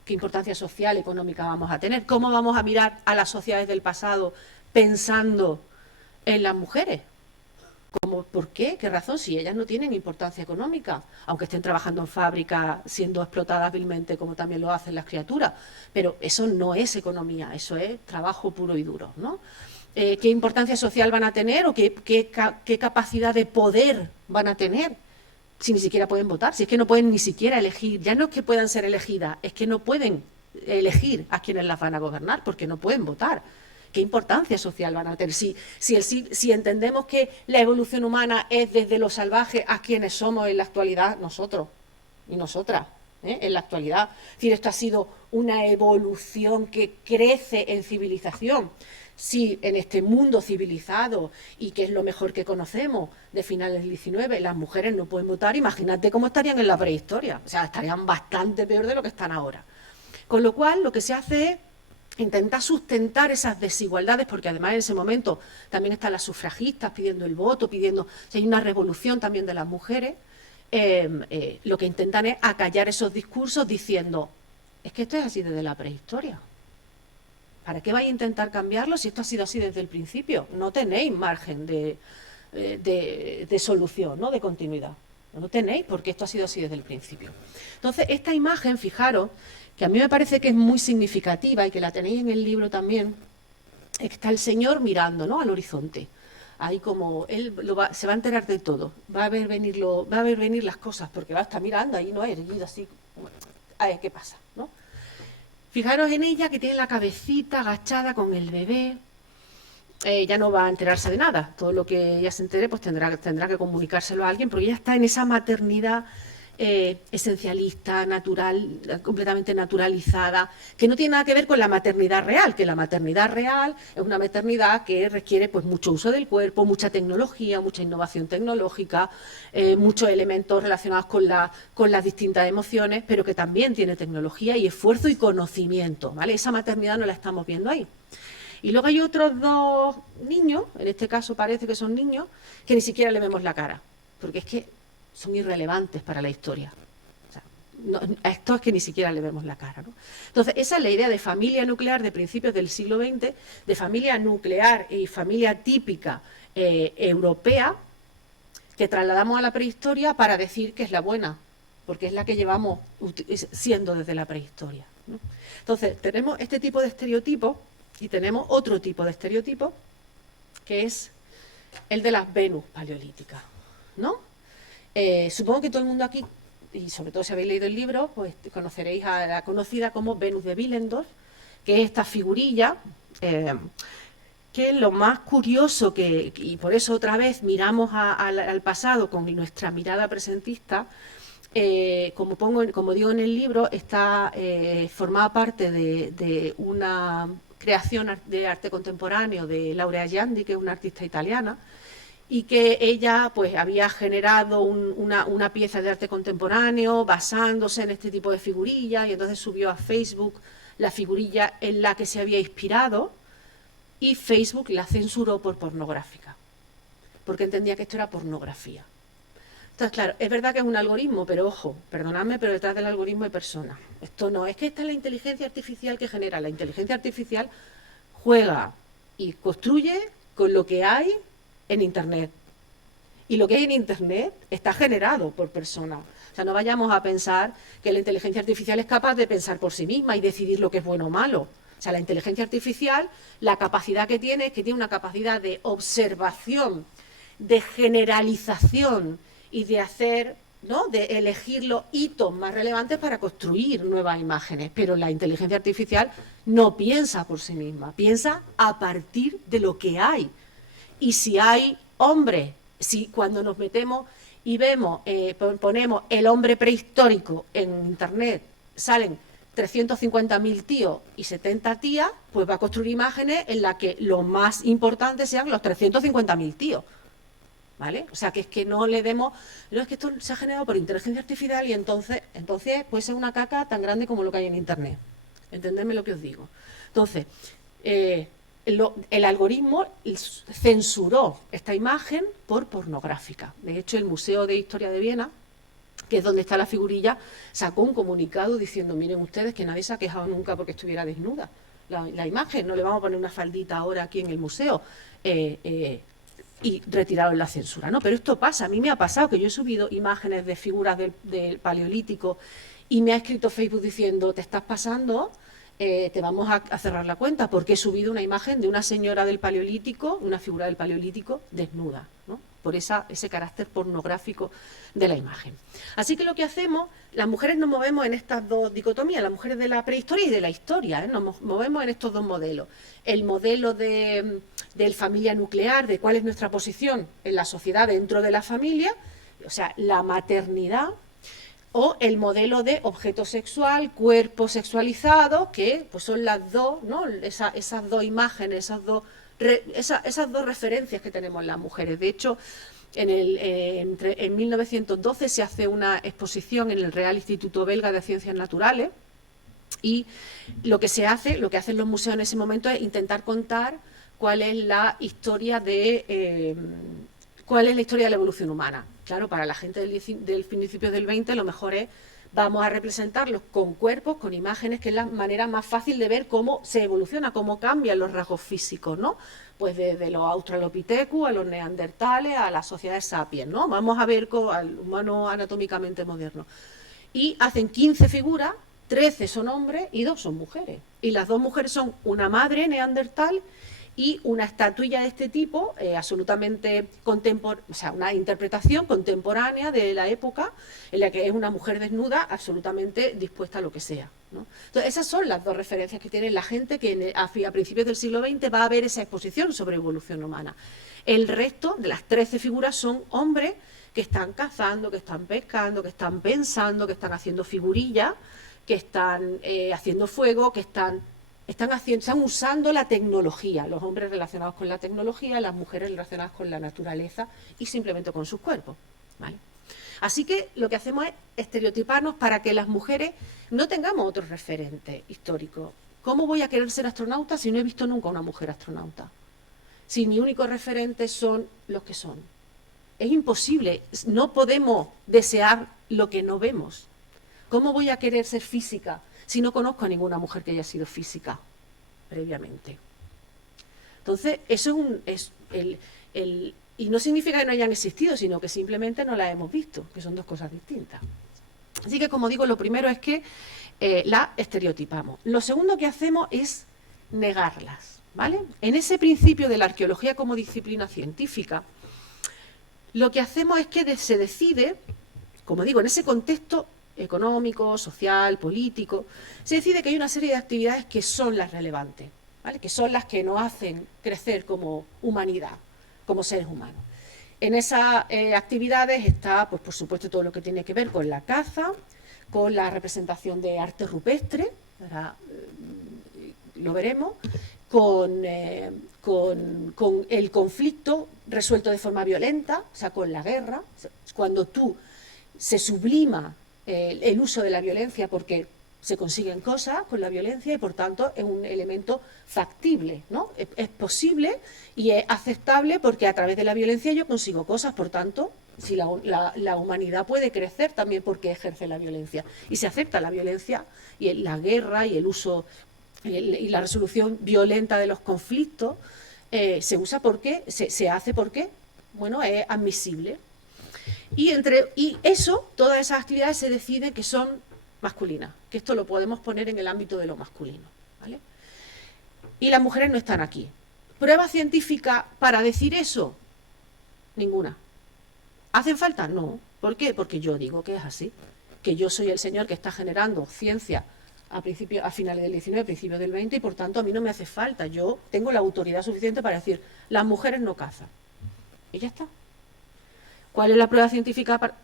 ¿Qué importancia social, económica vamos a tener? ¿Cómo vamos a mirar a las sociedades del pasado pensando en las mujeres? ¿Por qué? ¿Qué razón? Si ellas no tienen importancia económica, aunque estén trabajando en fábricas, siendo explotadas vilmente, como también lo hacen las criaturas. Pero eso no es economía, eso es trabajo puro y duro, ¿no? ¿Qué importancia social van a tener o qué capacidad de poder van a tener? Si ni siquiera pueden votar, si es que no pueden ni siquiera elegir, ya no es que puedan ser elegidas, es que no pueden elegir a quienes las van a gobernar, porque no pueden votar. ¿Qué importancia social van a tener? Si entendemos que la evolución humana es desde lo salvaje a quienes somos en la actualidad, nosotros y nosotras, en la actualidad. Es decir, esto ha sido una evolución que crece en civilización. Si en este mundo civilizado, y que es lo mejor que conocemos, de finales del XIX, las mujeres no pueden votar, imagínate cómo estarían en la prehistoria. O sea, estarían bastante peor de lo que están ahora. Con lo cual, lo que se hace es intentar sustentar esas desigualdades, porque además en ese momento también están las sufragistas pidiendo el voto, si hay una revolución también de las mujeres, lo que intentan es acallar esos discursos diciendo, es que esto es así desde la prehistoria. ¿Para qué vais a intentar cambiarlo si esto ha sido así desde el principio? No tenéis margen de solución, ¿no? De continuidad. No tenéis, porque esto ha sido así desde el principio. Entonces, esta imagen, fijaros, que a mí me parece que es muy significativa y que la tenéis en el libro también, está el señor mirando, ¿no? Al horizonte. Ahí como él se va a enterar de todo, va a ver venir las cosas, porque va a estar mirando ahí, no erguido así, a ver qué pasa, ¿no? Fijaros en ella que tiene la cabecita agachada con el bebé. Ya no va a enterarse de nada. Todo lo que ella se entere pues tendrá que comunicárselo a alguien, porque ella está en esa maternidad esencialista, natural, completamente naturalizada, que no tiene nada que ver con la maternidad real, que la maternidad real es una maternidad que requiere pues mucho uso del cuerpo, mucha tecnología, mucha innovación tecnológica, muchos elementos relacionados con las distintas emociones, pero que también tiene tecnología y esfuerzo y conocimiento, ¿vale? Esa maternidad no la estamos viendo ahí. Y luego hay otros dos niños, en este caso parece que son niños, que ni siquiera le vemos la cara, porque es que son irrelevantes para la historia. O sea, a estos es que ni siquiera le vemos la cara, ¿no? Entonces, esa es la idea de familia nuclear de principios del siglo XX, de familia nuclear y familia típica europea, que trasladamos a la prehistoria para decir que es la buena, porque es la que llevamos siendo desde la prehistoria, ¿no? Entonces, tenemos este tipo de estereotipos y tenemos otro tipo de estereotipo, que es el de las Venus paleolíticas, ¿no? Supongo que todo el mundo aquí, y sobre todo si habéis leído el libro, pues conoceréis a la conocida como Venus de Willendorf, que es esta figurilla que lo más curioso y por eso otra vez miramos al pasado con nuestra mirada presentista, como digo en el libro, formaba parte de una creación de arte contemporáneo de Laura Giandi, que es una artista italiana, y que ella pues había generado una pieza de arte contemporáneo basándose en este tipo de figurillas, y entonces subió a Facebook la figurilla en la que se había inspirado, y Facebook la censuró por pornográfica, porque entendía que esto era pornografía. Entonces, claro, es verdad que es un algoritmo, pero ojo, perdonadme, pero detrás del algoritmo hay personas. Esto no, es que esta es la inteligencia artificial que genera. La inteligencia artificial juega y construye con lo que hay en Internet. Y lo que hay en Internet está generado por personas. O sea, no vayamos a pensar que la inteligencia artificial es capaz de pensar por sí misma y decidir lo que es bueno o malo. O sea, la inteligencia artificial, la capacidad que tiene es que tiene una capacidad de observación, de generalización y de hacer, ¿no?, de elegir los hitos más relevantes para construir nuevas imágenes. Pero la inteligencia artificial no piensa por sí misma, piensa a partir de lo que hay. Y si hay hombres, si cuando nos metemos y vemos, ponemos el hombre prehistórico en Internet, salen 350.000 tíos y 70 tías, pues va a construir imágenes en las que lo más importante sean los 350.000 tíos. ¿Vale? O sea, que es que no le demos... No, es que esto se ha generado por inteligencia artificial y entonces puede ser una caca tan grande como lo que hay en Internet. ¿Entendedme lo que os digo? Entonces, el algoritmo censuró esta imagen por pornográfica. De hecho, el Museo de Historia de Viena, que es donde está la figurilla, sacó un comunicado diciendo, miren ustedes que nadie se ha quejado nunca porque estuviera desnuda la imagen, no le vamos a poner una faldita ahora aquí en el museo, y retiraron la censura, ¿no? Pero esto pasa, a mí me ha pasado que yo he subido imágenes de figuras del Paleolítico y me ha escrito Facebook diciendo, te estás pasando, te vamos a cerrar la cuenta porque he subido una imagen de una señora del Paleolítico, una figura del Paleolítico desnuda, ¿no?, por ese carácter pornográfico de la imagen. Así que lo que hacemos, las mujeres nos movemos en estas dos dicotomías, las mujeres de la prehistoria y de la historia, nos movemos en estos dos modelos. El modelo del familia nuclear, de cuál es nuestra posición en la sociedad dentro de la familia, o sea, la maternidad, o el modelo de objeto sexual, cuerpo sexualizado, que pues son las dos, ¿no?, esas dos imágenes, esas dos referencias que tenemos las mujeres. De hecho, en 1912 se hace una exposición en el Real Instituto Belga de Ciencias Naturales y lo que hacen los museos en ese momento es intentar contar cuál es la historia de la evolución humana. Claro, para la gente del principio del 20 lo mejor es vamos a representarlos con cuerpos, con imágenes, que es la manera más fácil de ver cómo se evoluciona, cómo cambian los rasgos físicos, ¿no? Pues desde los australopithecus a los neandertales a las sociedades sapiens, ¿no? Vamos a ver al humano anatómicamente moderno. Y hacen 15 figuras, 13 son hombres y 2 son mujeres. Y las 2 mujeres son una madre neandertal y una estatuilla de este tipo, absolutamente contemporánea, o sea, una interpretación contemporánea de la época, en la que es una mujer desnuda, absolutamente dispuesta a lo que sea, ¿no? Entonces, esas son las dos referencias que tiene la gente que a principios del siglo XX va a ver esa exposición sobre evolución humana. El resto de las 13 figuras son hombres que están cazando, que están pescando, que están pensando, que están haciendo figurillas, que están haciendo fuego, que están usando la tecnología, los hombres relacionados con la tecnología, las mujeres relacionadas con la naturaleza y simplemente con sus cuerpos, ¿vale? Así que lo que hacemos es estereotiparnos para que las mujeres no tengamos otros referentes históricos. ¿Cómo voy a querer ser astronauta si no he visto nunca una mujer astronauta? Si mi único referente son los que son. Es imposible, no podemos desear lo que no vemos. ¿Cómo voy a querer ser física si no conozco a ninguna mujer que haya sido física previamente? Entonces, eso y no significa que no hayan existido, sino que simplemente no las hemos visto, que son dos cosas distintas. Así que, como digo, lo primero es que la estereotipamos. Lo segundo que hacemos es negarlas, ¿vale? En ese principio de la arqueología como disciplina científica, lo que hacemos es que se decide, como digo, en ese contexto económico, social, político, se decide que hay una serie de actividades que son las relevantes. ¿vale? Que son las que nos hacen crecer como humanidad, como seres humanos. En esas actividades está, pues por supuesto, todo lo que tiene que ver con la caza, con la representación de arte rupestre, ahora lo veremos, con el conflicto resuelto de forma violenta, o sea, con la guerra, cuando se sublima el uso de la violencia porque se consiguen cosas con la violencia y por tanto es un elemento factible, ¿no? Es posible y es aceptable porque a través de la violencia yo consigo cosas, por tanto, si la humanidad puede crecer también porque ejerce la violencia y se acepta la violencia y la guerra y el uso y la resolución violenta de los conflictos se usa porque, se hace porque, bueno, es admisible. Y eso, todas esas actividades se decide que son masculinas, que esto lo podemos poner en el ámbito de lo masculino, ¿vale? Y las mujeres no están aquí. ¿Prueba científica para decir eso? Ninguna. ¿Hacen falta? No. ¿Por qué? Porque yo digo que es así, que yo soy el señor que está generando ciencia a finales del 19, principios del 20, y por tanto a mí no me hace falta. Yo tengo la autoridad suficiente para decir, las mujeres no cazan. Y ya está. ¿Cuál es la prueba científica?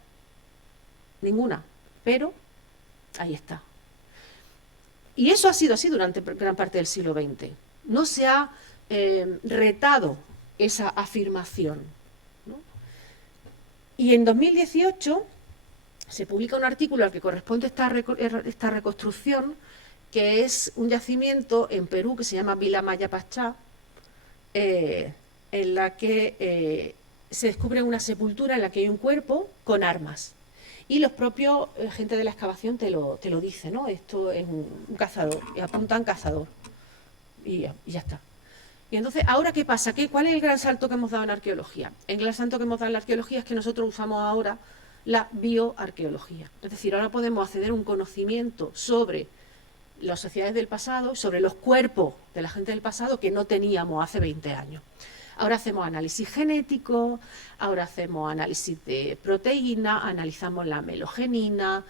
Ninguna. Pero ahí está. Y eso ha sido así durante gran parte del siglo XX. No se ha retado esa afirmación, ¿no? Y en 2018 se publica un artículo al que corresponde esta reconstrucción, que es un yacimiento en Perú que se llama Vila Maya Pachá, en la que se descubre una sepultura en la que hay un cuerpo con armas. Y los propios gente de la excavación te lo dice, ¿no? Esto es un cazador, y apuntan cazador. Y ya está. Y entonces, ¿ahora qué pasa? ¿Cuál es el gran salto que hemos dado en arqueología? El gran salto que hemos dado en la arqueología es que nosotros usamos ahora la bioarqueología. Es decir, ahora podemos acceder a un conocimiento sobre las sociedades del pasado, sobre los cuerpos de la gente del pasado que no teníamos hace 20 años. Ahora hacemos análisis genético, ahora hacemos análisis de proteína, analizamos la melogenina,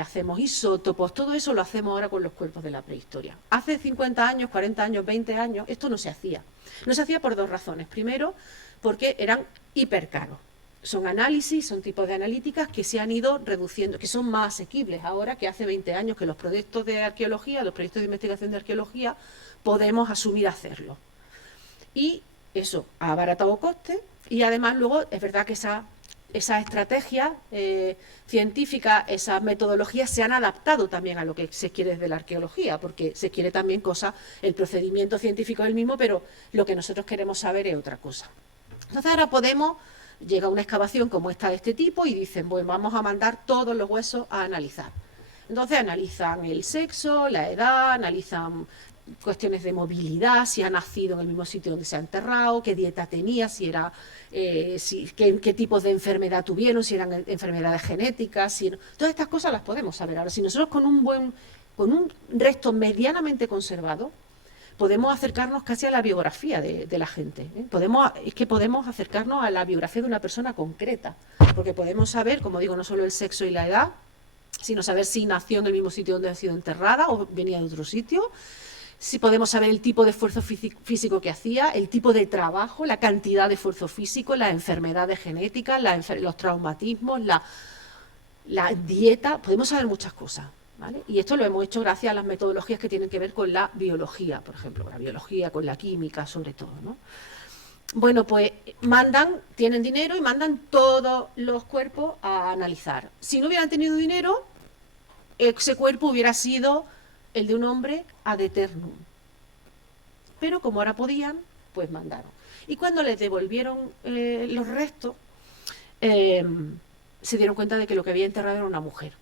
hacemos isótopos, todo eso lo hacemos ahora con los cuerpos de la prehistoria. Hace 50 años, 40 años, 20 años, esto no se hacía. No se hacía por dos razones. Primero, porque eran hipercaros. Son análisis, son tipos de analíticas que se han ido reduciendo, que son más asequibles ahora que hace 20 años que los proyectos de arqueología, los proyectos de investigación de arqueología, podemos asumir hacerlo. Y eso ha abaratado costes y además luego es verdad que esa estrategia científica, esas metodologías se han adaptado también a lo que se quiere de la arqueología, porque se quiere también el procedimiento científico es el mismo, pero lo que nosotros queremos saber es otra cosa. Entonces ahora llega una excavación como esta de este tipo y dicen, bueno, vamos a mandar todos los huesos a analizar. Entonces analizan el sexo, la edad, analizan cuestiones de movilidad, si ha nacido en el mismo sitio donde se ha enterrado, qué dieta tenía, qué tipos de enfermedad tuvieron, si eran enfermedades genéticas, todas estas cosas las podemos saber. Ahora, si nosotros con un resto medianamente conservado, podemos acercarnos casi a la biografía de la gente, ¿eh? Es que podemos acercarnos a la biografía de una persona concreta, porque podemos saber, como digo, no solo el sexo y la edad, sino saber si nació en el mismo sitio donde ha sido enterrada o venía de otro sitio. Si podemos saber el tipo de esfuerzo físico que hacía, el tipo de trabajo, la cantidad de esfuerzo físico, las enfermedades genéticas, los traumatismos, la dieta, podemos saber muchas cosas, ¿vale? Y esto lo hemos hecho gracias a las metodologías que tienen que ver con la biología, por ejemplo, la biología, con la química, sobre todo, ¿no? Bueno, pues tienen dinero y mandan todos los cuerpos a analizar. Si no hubieran tenido dinero, ese cuerpo hubiera sido el de un hombre ad eternum. Pero como ahora podían, pues mandaron. Y cuando les devolvieron los restos, se dieron cuenta de que lo que había enterrado era una mujer.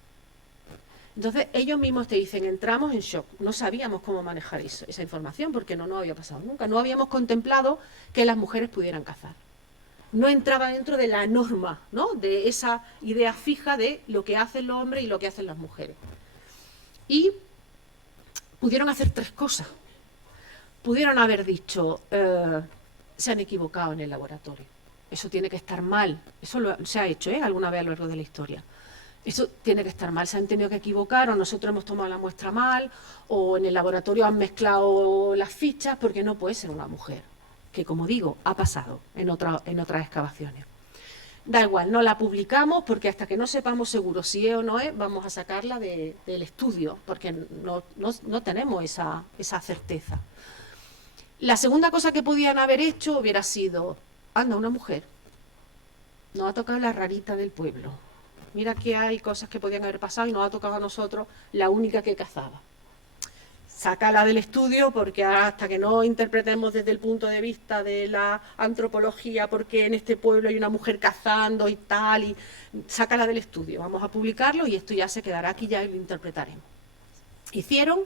Entonces ellos mismos te dicen, entramos en shock, no sabíamos cómo manejar esa información porque no nos había pasado nunca, no habíamos contemplado que las mujeres pudieran cazar. No entraba dentro de la norma, ¿no? De esa idea fija de lo que hacen los hombres y lo que hacen las mujeres. Y pudieron hacer tres cosas. Pudieron haber dicho, se han equivocado en el laboratorio. Eso tiene que estar mal. Eso se ha hecho alguna vez a lo largo de la historia. Eso tiene que estar mal, se han tenido que equivocar, o nosotros hemos tomado la muestra mal, o en el laboratorio han mezclado las fichas, porque no puede ser una mujer, que como digo, ha pasado en otras excavaciones. Da igual, no la publicamos porque hasta que no sepamos seguro si es o no es, vamos a sacarla del estudio, porque no tenemos esa certeza. La segunda cosa que podían haber hecho hubiera sido, anda, una mujer, nos ha tocado la rarita del pueblo. Mira que hay cosas que podían haber pasado y nos ha tocado a nosotros la única que cazaba. Sácala del estudio porque hasta que no interpretemos desde el punto de vista de la antropología porque en este pueblo hay una mujer cazando y tal, y sácala del estudio, vamos a publicarlo y esto ya se quedará aquí, ya lo interpretaremos. Hicieron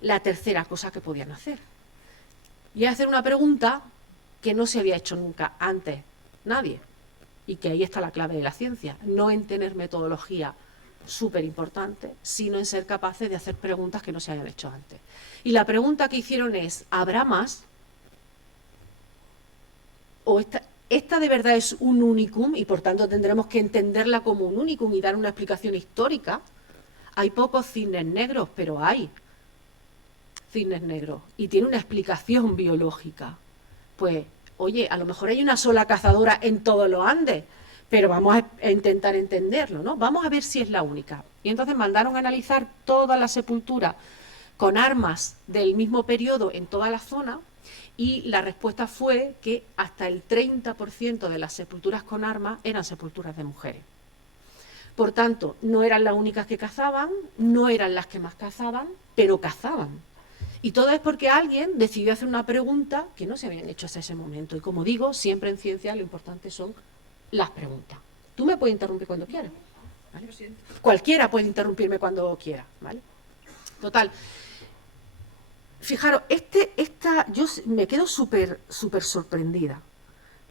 la tercera cosa que podían hacer, y hacer una pregunta que no se había hecho nunca antes nadie, y que ahí está la clave de la ciencia, no en tener metodología súper importante, sino en ser capaces de hacer preguntas que no se hayan hecho antes. Y la pregunta que hicieron es, ¿habrá más? ¿O esta de verdad es un unicum y por tanto tendremos que entenderla como un unicum y dar una explicación histórica? Hay pocos cisnes negros, pero hay cisnes negros y tiene una explicación biológica. Pues, oye, a lo mejor hay una sola cazadora en todos los Andes, pero vamos a intentar entenderlo, ¿no? Vamos a ver si es la única. Y entonces mandaron a analizar toda la sepultura con armas del mismo periodo en toda la zona, y la respuesta fue que hasta el 30% de las sepulturas con armas eran sepulturas de mujeres. Por tanto, no eran las únicas que cazaban, no eran las que más cazaban, pero cazaban. Y todo es porque alguien decidió hacer una pregunta que no se habían hecho hasta ese momento. Y como digo, siempre en ciencia lo importante son las preguntas. Tú me puedes interrumpir cuando quieras, ¿vale? Cualquiera puede interrumpirme cuando quiera, ¿vale? Total. Fijaros, yo me quedo súper sorprendida,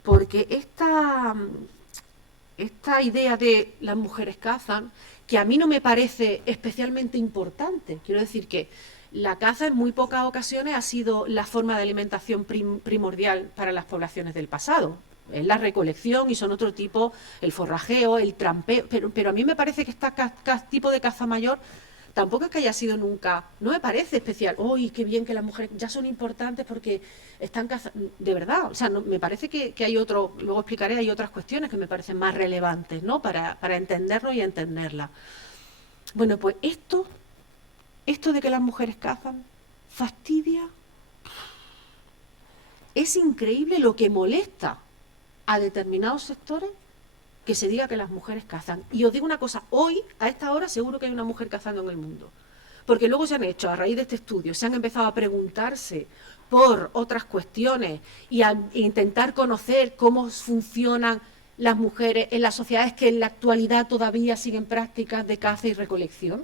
porque esta idea de las mujeres cazan, que a mí no me parece especialmente importante, quiero decir que la caza en muy pocas ocasiones ha sido la forma de alimentación primordial para las poblaciones del pasado. Es la recolección y son otro tipo, el forrajeo, el trampeo, pero a mí me parece que este tipo de caza mayor tampoco es que haya sido nunca, no me parece especial. ¡Uy, qué bien que las mujeres ya son importantes porque están cazando! De verdad, o sea, no, me parece que hay otro, luego explicaré, hay otras cuestiones que me parecen más relevantes, ¿no? Para entenderlo y entenderla. Bueno, pues esto de que las mujeres cazan, fastidia. Es increíble lo que molesta a determinados sectores que se diga que las mujeres cazan. Y os digo una cosa, hoy, a esta hora, seguro que hay una mujer cazando en el mundo. Porque luego se han hecho, a raíz de este estudio, se han empezado a preguntarse por otras cuestiones y a intentar conocer cómo funcionan las mujeres en las sociedades que en la actualidad todavía siguen prácticas de caza y recolección.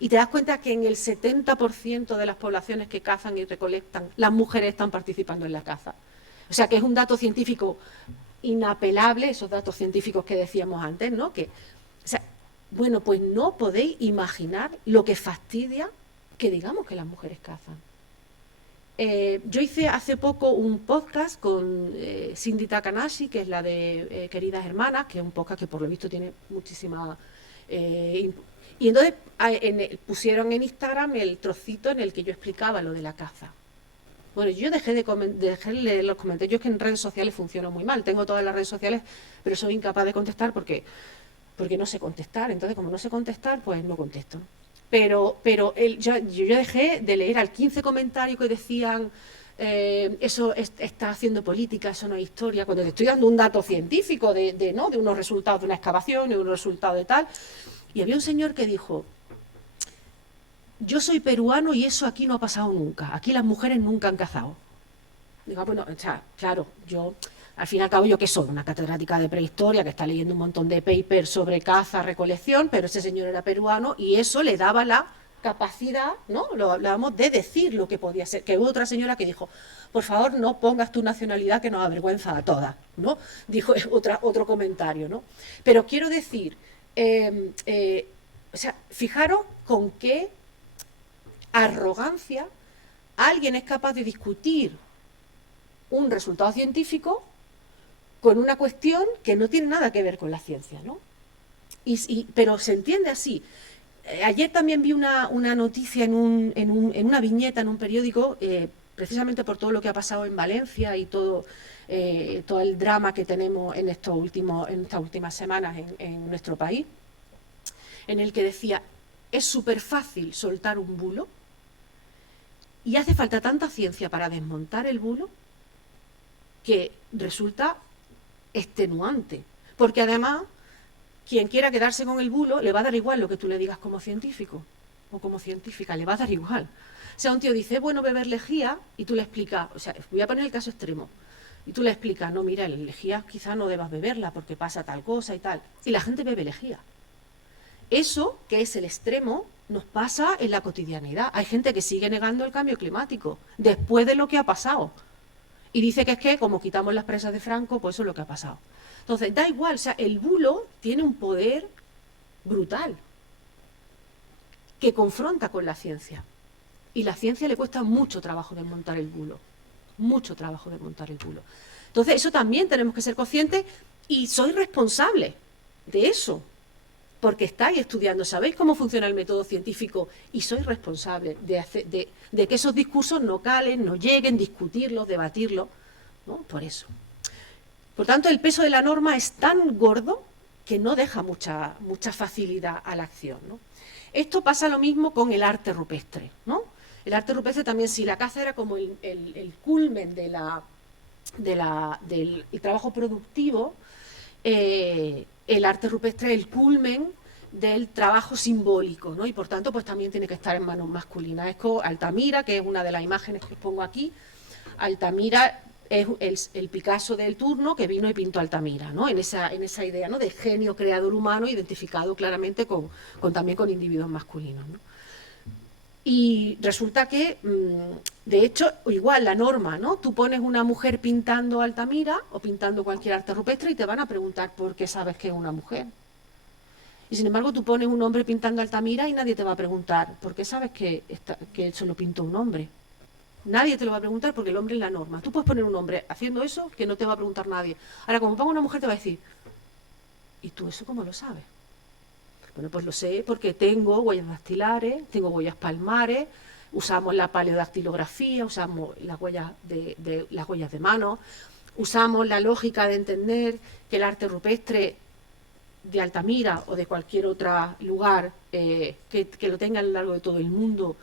Y te das cuenta que en el 70% de las poblaciones que cazan y recolectan, las mujeres están participando en la caza. O sea que es un dato científico inapelable, esos datos científicos que decíamos antes, ¿no? Que, o sea, bueno, pues no podéis imaginar lo que fastidia que digamos que las mujeres cazan. Yo hice hace poco un podcast con Cindy Takanashi, que es la de Queridas Hermanas, que es un podcast que por lo visto tiene muchísima... y entonces pusieron en Instagram el trocito en el que yo explicaba lo de la caza. Bueno, yo dejé de leer los comentarios. Yo es que en redes sociales funciono muy mal. Tengo todas las redes sociales, pero soy incapaz de contestar porque no sé contestar. Entonces, como no sé contestar, pues no contesto. Pero yo dejé de leer al 15 comentarios que decían eso está haciendo política, eso no es historia, cuando te estoy dando un dato científico de unos resultados de una excavación y unos resultados de tal. Y había un señor que dijo... Yo soy peruano y eso aquí no ha pasado nunca. Aquí las mujeres nunca han cazado. Digo, bueno, o sea, claro, yo, al fin y al cabo, ¿yo qué soy? Una catedrática de prehistoria que está leyendo un montón de papers sobre caza, recolección, pero ese señor era peruano y eso le daba la capacidad, ¿no? Lo hablábamos de decir lo que podía ser. Que hubo otra señora que dijo, por favor, no pongas tu nacionalidad que nos avergüenza a todas, ¿no? Dijo otro comentario, ¿no? Pero quiero decir, o sea, fijaros con qué arrogancia alguien es capaz de discutir un resultado científico con una cuestión que no tiene nada que ver con la ciencia, ¿no? Pero se entiende así. Ayer también vi una noticia en una viñeta en un periódico, precisamente por todo lo que ha pasado en Valencia y todo el drama que tenemos en estas últimas semanas en nuestro país, en el que decía, es súper fácil soltar un bulo y hace falta tanta ciencia para desmontar el bulo que resulta extenuante, porque además quien quiera quedarse con el bulo le va a dar igual lo que tú le digas como científico o como científica, le va a dar igual. O sea, un tío dice, bueno, beber lejía, y tú le explicas, o sea, voy a poner el caso extremo, y tú le explicas, no, mira, el lejía quizá no debas beberla porque pasa tal cosa y tal, y la gente bebe lejía. Eso, que es el extremo, nos pasa en la cotidianidad. Hay gente que sigue negando el cambio climático después de lo que ha pasado. Y dice que es que, como quitamos las presas de Franco, pues eso es lo que ha pasado. Entonces, da igual, o sea, el bulo tiene un poder brutal que confronta con la ciencia. Y la ciencia le cuesta mucho trabajo desmontar el bulo. Mucho trabajo desmontar el bulo. Entonces, eso también tenemos que ser conscientes y soy responsable de eso. Porque estáis estudiando, sabéis cómo funciona el método científico y sois responsable de que esos discursos no calen, no lleguen, discutirlos, debatirlos, ¿no? Por eso. Por tanto, el peso de la norma es tan gordo que no deja mucha facilidad a la acción, ¿no? Esto pasa lo mismo con el arte rupestre, ¿no? El arte rupestre también, si la caza era como el culmen del trabajo productivo, el arte rupestre es el culmen del trabajo simbólico, ¿no? Y por tanto, pues también tiene que estar en manos masculinas. Es como Altamira, que es una de las imágenes que os pongo aquí. Altamira es el Picasso del turno que vino y pintó Altamira, ¿no? En esa idea, ¿no?, de genio creador humano identificado claramente también con individuos masculinos, ¿no? Y resulta que, de hecho, igual la norma, ¿no? Tú pones una mujer pintando Altamira o pintando cualquier arte rupestre y te van a preguntar por qué sabes que es una mujer. Y sin embargo, tú pones un hombre pintando Altamira y nadie te va a preguntar por qué sabes que eso lo pintó un hombre. Nadie te lo va a preguntar porque el hombre es la norma. Tú puedes poner un hombre haciendo eso que no te va a preguntar nadie. Ahora, como pongo una mujer, te va a decir, ¿y tú eso cómo lo sabes? Bueno, pues lo sé porque tengo huellas dactilares, tengo huellas palmares, usamos la paleodactilografía, usamos las huellas de mano, usamos la lógica de entender que el arte rupestre de Altamira o de cualquier otro lugar que lo tenga a lo largo de todo el mundo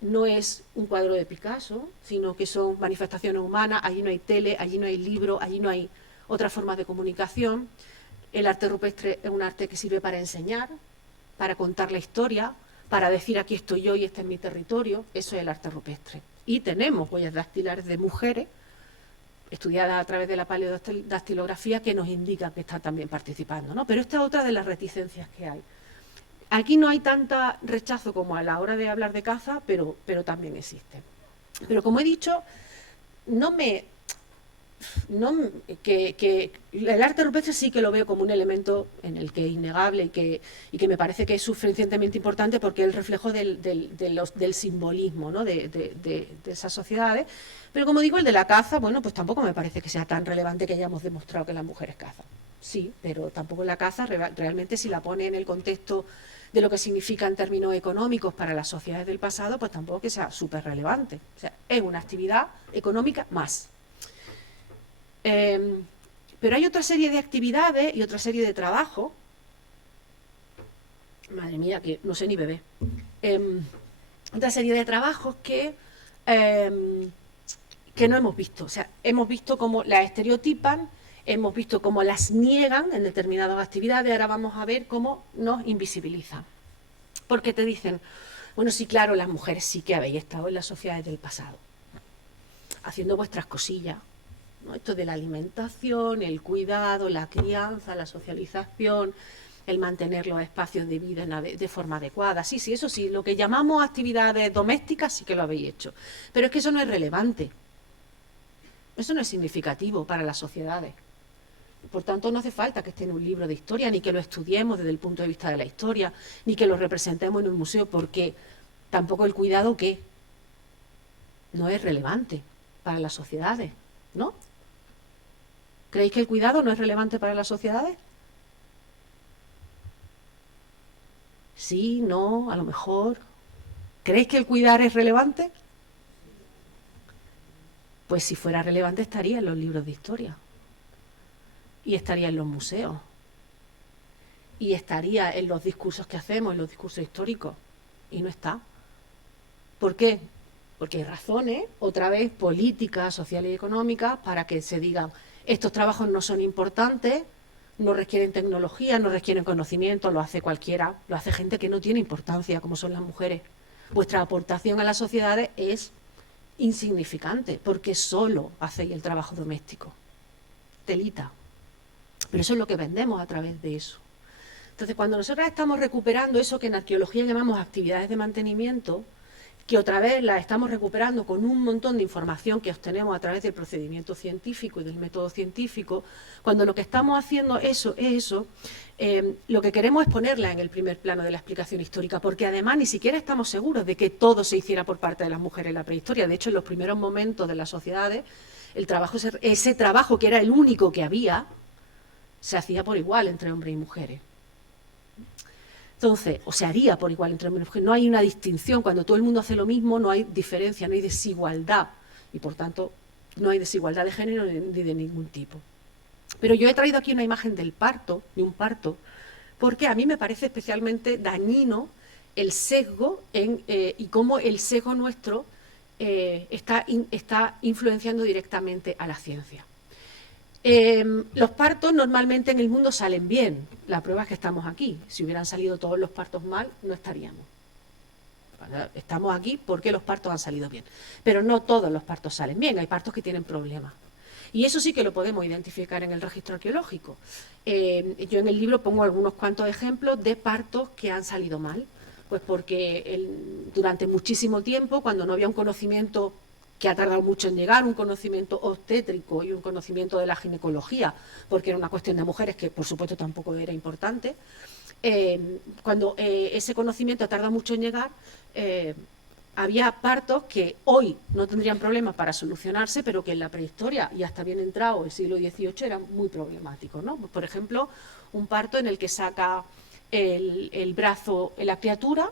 no es un cuadro de Picasso, sino que son manifestaciones humanas. Allí no hay tele, allí no hay libro, allí no hay otras formas de comunicación. El arte rupestre es un arte que sirve para enseñar, para contar la historia, para decir aquí estoy yo y este es mi territorio. Eso es el arte rupestre. Y tenemos huellas dactilares de mujeres estudiadas a través de la paleodactilografía que nos indican que están también participando, ¿no? Pero esta es otra de las reticencias que hay. Aquí no hay tanta rechazo como a la hora de hablar de caza, pero también existe. Pero como he dicho, que el arte rupestre sí que lo veo como un elemento en el que es innegable y que me parece que es suficientemente importante porque es el reflejo del simbolismo, ¿no?, de esas sociedades. Pero como digo, el de la caza, bueno, pues tampoco me parece que sea tan relevante que hayamos demostrado que las mujeres cazan. Sí, pero tampoco la caza realmente, si la pone en el contexto de lo que significa en términos económicos para las sociedades del pasado, pues tampoco que sea súper relevante. O sea, es una actividad económica más. Pero hay otra serie de actividades y otra serie de trabajos, madre mía, que no sé ni beber, otra serie de trabajos que no hemos visto. O sea, hemos visto cómo las estereotipan, hemos visto cómo las niegan en determinadas actividades, ahora vamos a ver cómo nos invisibilizan. Porque te dicen, bueno, sí, claro, las mujeres sí que habéis estado en las sociedades del pasado, haciendo vuestras cosillas, ¿no? Esto de la alimentación, el cuidado, la crianza, la socialización, el mantener los espacios de vida de forma adecuada. Sí, eso sí, lo que llamamos actividades domésticas sí que lo habéis hecho. Pero es que eso no es relevante. Eso no es significativo para las sociedades. Por tanto, no hace falta que esté en un libro de historia, ni que lo estudiemos desde el punto de vista de la historia, ni que lo representemos en un museo, porque tampoco el cuidado, ¿qué? No es relevante para las sociedades, ¿no? ¿Creéis que el cuidado no es relevante para las sociedades? Sí, no, a lo mejor. ¿Creéis que el cuidar es relevante? Pues si fuera relevante estaría en los libros de historia. Y estaría en los museos. Y estaría en los discursos que hacemos, en los discursos históricos. Y no está. ¿Por qué? Porque hay razones, otra vez, políticas, sociales y económicas, para que se digan, estos trabajos no son importantes, no requieren tecnología, no requieren conocimiento, lo hace cualquiera, lo hace gente que no tiene importancia, como son las mujeres. Vuestra aportación a las sociedades es insignificante, porque solo hacéis el trabajo doméstico. Telita. Pero eso es lo que vendemos a través de eso. Entonces, cuando nosotros estamos recuperando eso que en arqueología llamamos actividades de mantenimiento, que otra vez las estamos recuperando con un montón de información que obtenemos a través del procedimiento científico y del método científico, cuando lo que estamos haciendo lo que queremos es ponerla en el primer plano de la explicación histórica, porque además ni siquiera estamos seguros de que todo se hiciera por parte de las mujeres en la prehistoria. De hecho, en los primeros momentos de las sociedades, ese trabajo que era el único que había, se hacía por igual entre hombres y mujeres. Entonces, o se haría por igual entre hombres y mujeres. No hay una distinción. Cuando todo el mundo hace lo mismo, no hay diferencia, no hay desigualdad. Y, por tanto, no hay desigualdad de género ni de ningún tipo. Pero yo he traído aquí una imagen del parto, de un parto, porque a mí me parece especialmente dañino el sesgo y cómo el sesgo nuestro está influenciando directamente a la ciencia. Los partos normalmente en el mundo salen bien. La prueba es que estamos aquí. Si hubieran salido todos los partos mal, no estaríamos. Estamos aquí porque los partos han salido bien. Pero no todos los partos salen bien. Hay partos que tienen problemas. Y eso sí que lo podemos identificar en el registro arqueológico. Yo en el libro pongo algunos cuantos ejemplos de partos que han salido mal. Pues porque durante muchísimo tiempo, cuando no había un conocimiento que ha tardado mucho en llegar, un conocimiento obstétrico y un conocimiento de la ginecología, porque era una cuestión de mujeres que, por supuesto, tampoco era importante. Cuando ese conocimiento ha tardado mucho en llegar, había partos que hoy no tendrían problemas para solucionarse, pero que en la prehistoria y hasta bien entrado el siglo XVIII eran muy problemáticos, ¿no? Pues, por ejemplo, un parto en el que saca el brazo en la criatura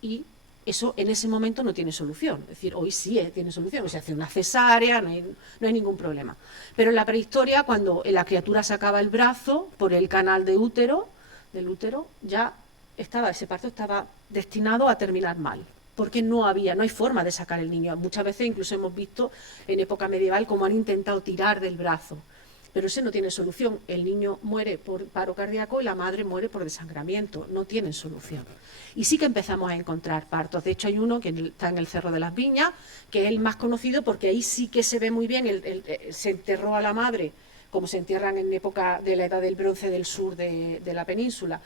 y eso en ese momento no tiene solución. Es decir, hoy sí tiene solución, se hace una cesárea, no hay ningún problema. Pero en la prehistoria, cuando la criatura sacaba el brazo por el canal del útero, ya ese parto estaba destinado a terminar mal, porque no hay forma de sacar el niño. Muchas veces incluso hemos visto en época medieval cómo han intentado tirar del brazo. Pero ese no tiene solución. El niño muere por paro cardíaco y la madre muere por desangramiento. No tienen solución. Y sí que empezamos a encontrar partos. De hecho, hay uno que está en el Cerro de las Viñas, que es el más conocido porque ahí sí que se ve muy bien. Se enterró a la madre, como se entierran en época de la Edad del Bronce del sur de la península,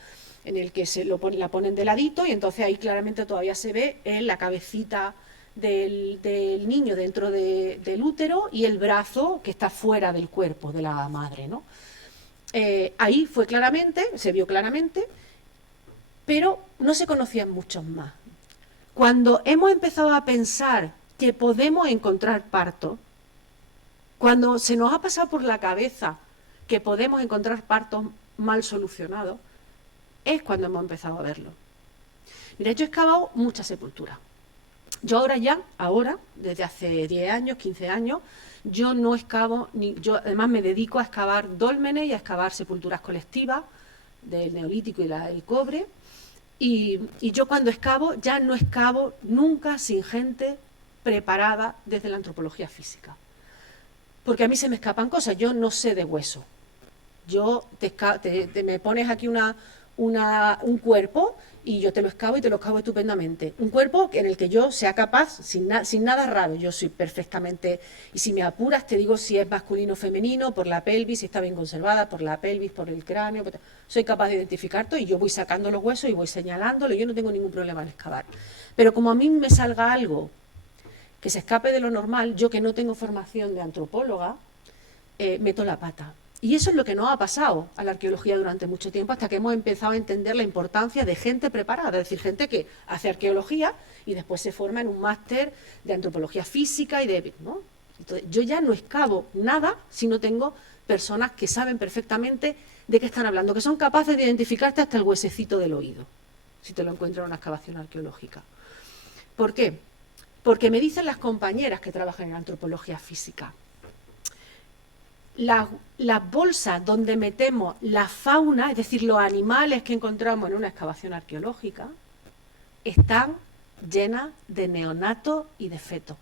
en el que la ponen de ladito y entonces ahí claramente todavía se ve la cabecita del niño dentro del útero y el brazo que está fuera del cuerpo de la madre, ¿no? Ahí se vio claramente, pero no se conocían muchos más. Cuando hemos empezado a pensar que podemos encontrar partos, cuando se nos ha pasado por la cabeza que podemos encontrar partos mal solucionados, es cuando hemos empezado a verlo. Mira, yo he excavado muchas sepulturas. Yo ahora, desde hace 10 años, 15 años, yo no excavo, yo además me dedico a excavar dólmenes y a excavar sepulturas colectivas del Neolítico y del cobre. Y yo cuando excavo, ya no excavo nunca sin gente preparada desde la antropología física. Porque a mí se me escapan cosas, yo no sé de hueso. Me pones aquí un cuerpo y yo te lo excavo y te lo excavo estupendamente. Un cuerpo en el que yo sea capaz, sin nada raro, yo soy perfectamente, y si me apuras te digo si es masculino o femenino, por la pelvis, si está bien conservada, por la pelvis, por el cráneo, soy capaz de identificar todo y yo voy sacando los huesos y voy señalándolo, yo no tengo ningún problema en excavar. Pero como a mí me salga algo que se escape de lo normal, yo que no tengo formación de antropóloga, meto la pata. Y eso es lo que nos ha pasado a la arqueología durante mucho tiempo, hasta que hemos empezado a entender la importancia de gente preparada, es decir, gente que hace arqueología y después se forma en un máster de antropología física ¿no? Entonces, yo ya no excavo nada si no tengo personas que saben perfectamente de qué están hablando, que son capaces de identificarte hasta el huesecito del oído. si te lo encuentras en una excavación arqueológica. ¿Por qué? Porque me dicen las compañeras que trabajan en antropología física, las bolsas donde metemos la fauna, es decir, los animales que encontramos en una excavación arqueológica, están llenas de neonatos y de fetos,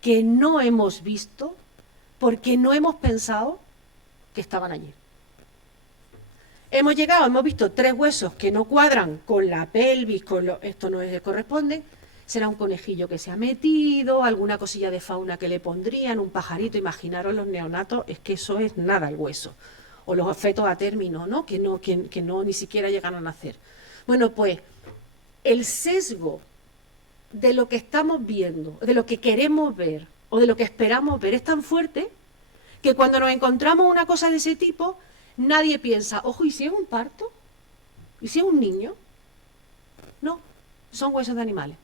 que no hemos visto porque no hemos pensado que estaban allí. Hemos llegado, hemos visto 3 huesos que no cuadran con la pelvis, esto no es, corresponde, será un conejillo que se ha metido, alguna cosilla de fauna que le pondrían, un pajarito, imaginaros los neonatos, es que eso es nada el hueso, o los fetos a término, ¿no? Que no ni siquiera llegan a nacer. Bueno, pues el sesgo de lo que estamos viendo, de lo que queremos ver o de lo que esperamos ver es tan fuerte que cuando nos encontramos una cosa de ese tipo, nadie piensa, ojo, ¿y si es un parto? ¿Y si es un niño? No, son huesos de animales.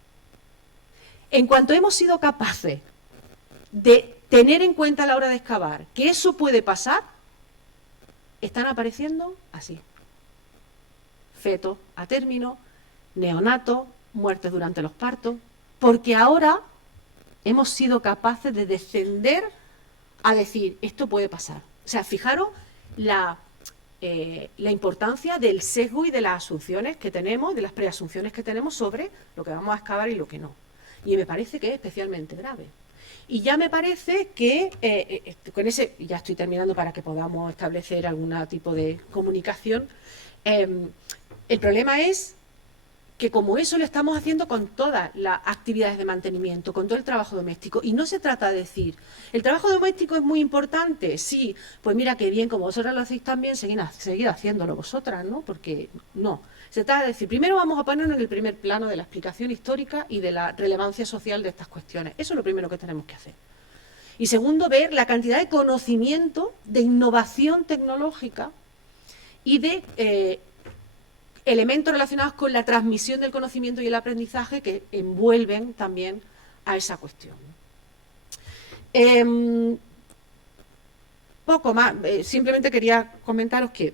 En cuanto hemos sido capaces de tener en cuenta a la hora de excavar que eso puede pasar, están apareciendo así. Fetos a término, neonatos, muertes durante los partos, porque ahora hemos sido capaces de descender a decir, esto puede pasar. O sea, fijaros la importancia del sesgo y de las asunciones que tenemos, de las preasunciones que tenemos sobre lo que vamos a excavar y lo que no. Y me parece que es especialmente grave. Y ya me parece que, con ese, ya estoy terminando para que podamos establecer algún tipo de comunicación, el problema es que como eso lo estamos haciendo con todas las actividades de mantenimiento, con todo el trabajo doméstico, y no se trata de decir, el trabajo doméstico es muy importante, sí, pues mira qué bien, como vosotras lo hacéis también, seguid haciéndolo vosotras, ¿no? Porque no, se trata de decir, primero vamos a ponernos en el primer plano de la explicación histórica y de la relevancia social de estas cuestiones, eso es lo primero que tenemos que hacer. Y segundo, ver la cantidad de conocimiento, de innovación tecnológica y de elementos relacionados con la transmisión del conocimiento y el aprendizaje que envuelven también a esa cuestión. Poco más, simplemente quería comentaros que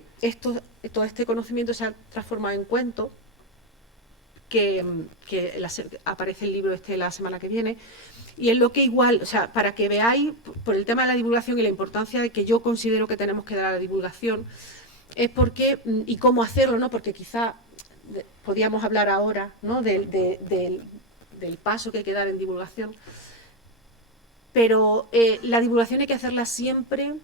todo este conocimiento se ha transformado en cuento, que aparece el libro la semana que viene, y es lo que igual, o sea, para que veáis, por el tema de la divulgación y la importancia de que yo considero que tenemos que dar a la divulgación, es porque, y cómo hacerlo, ¿no? Porque quizá podíamos hablar ahora, ¿no? del paso que hay que dar en divulgación, pero la divulgación hay que hacerla siempre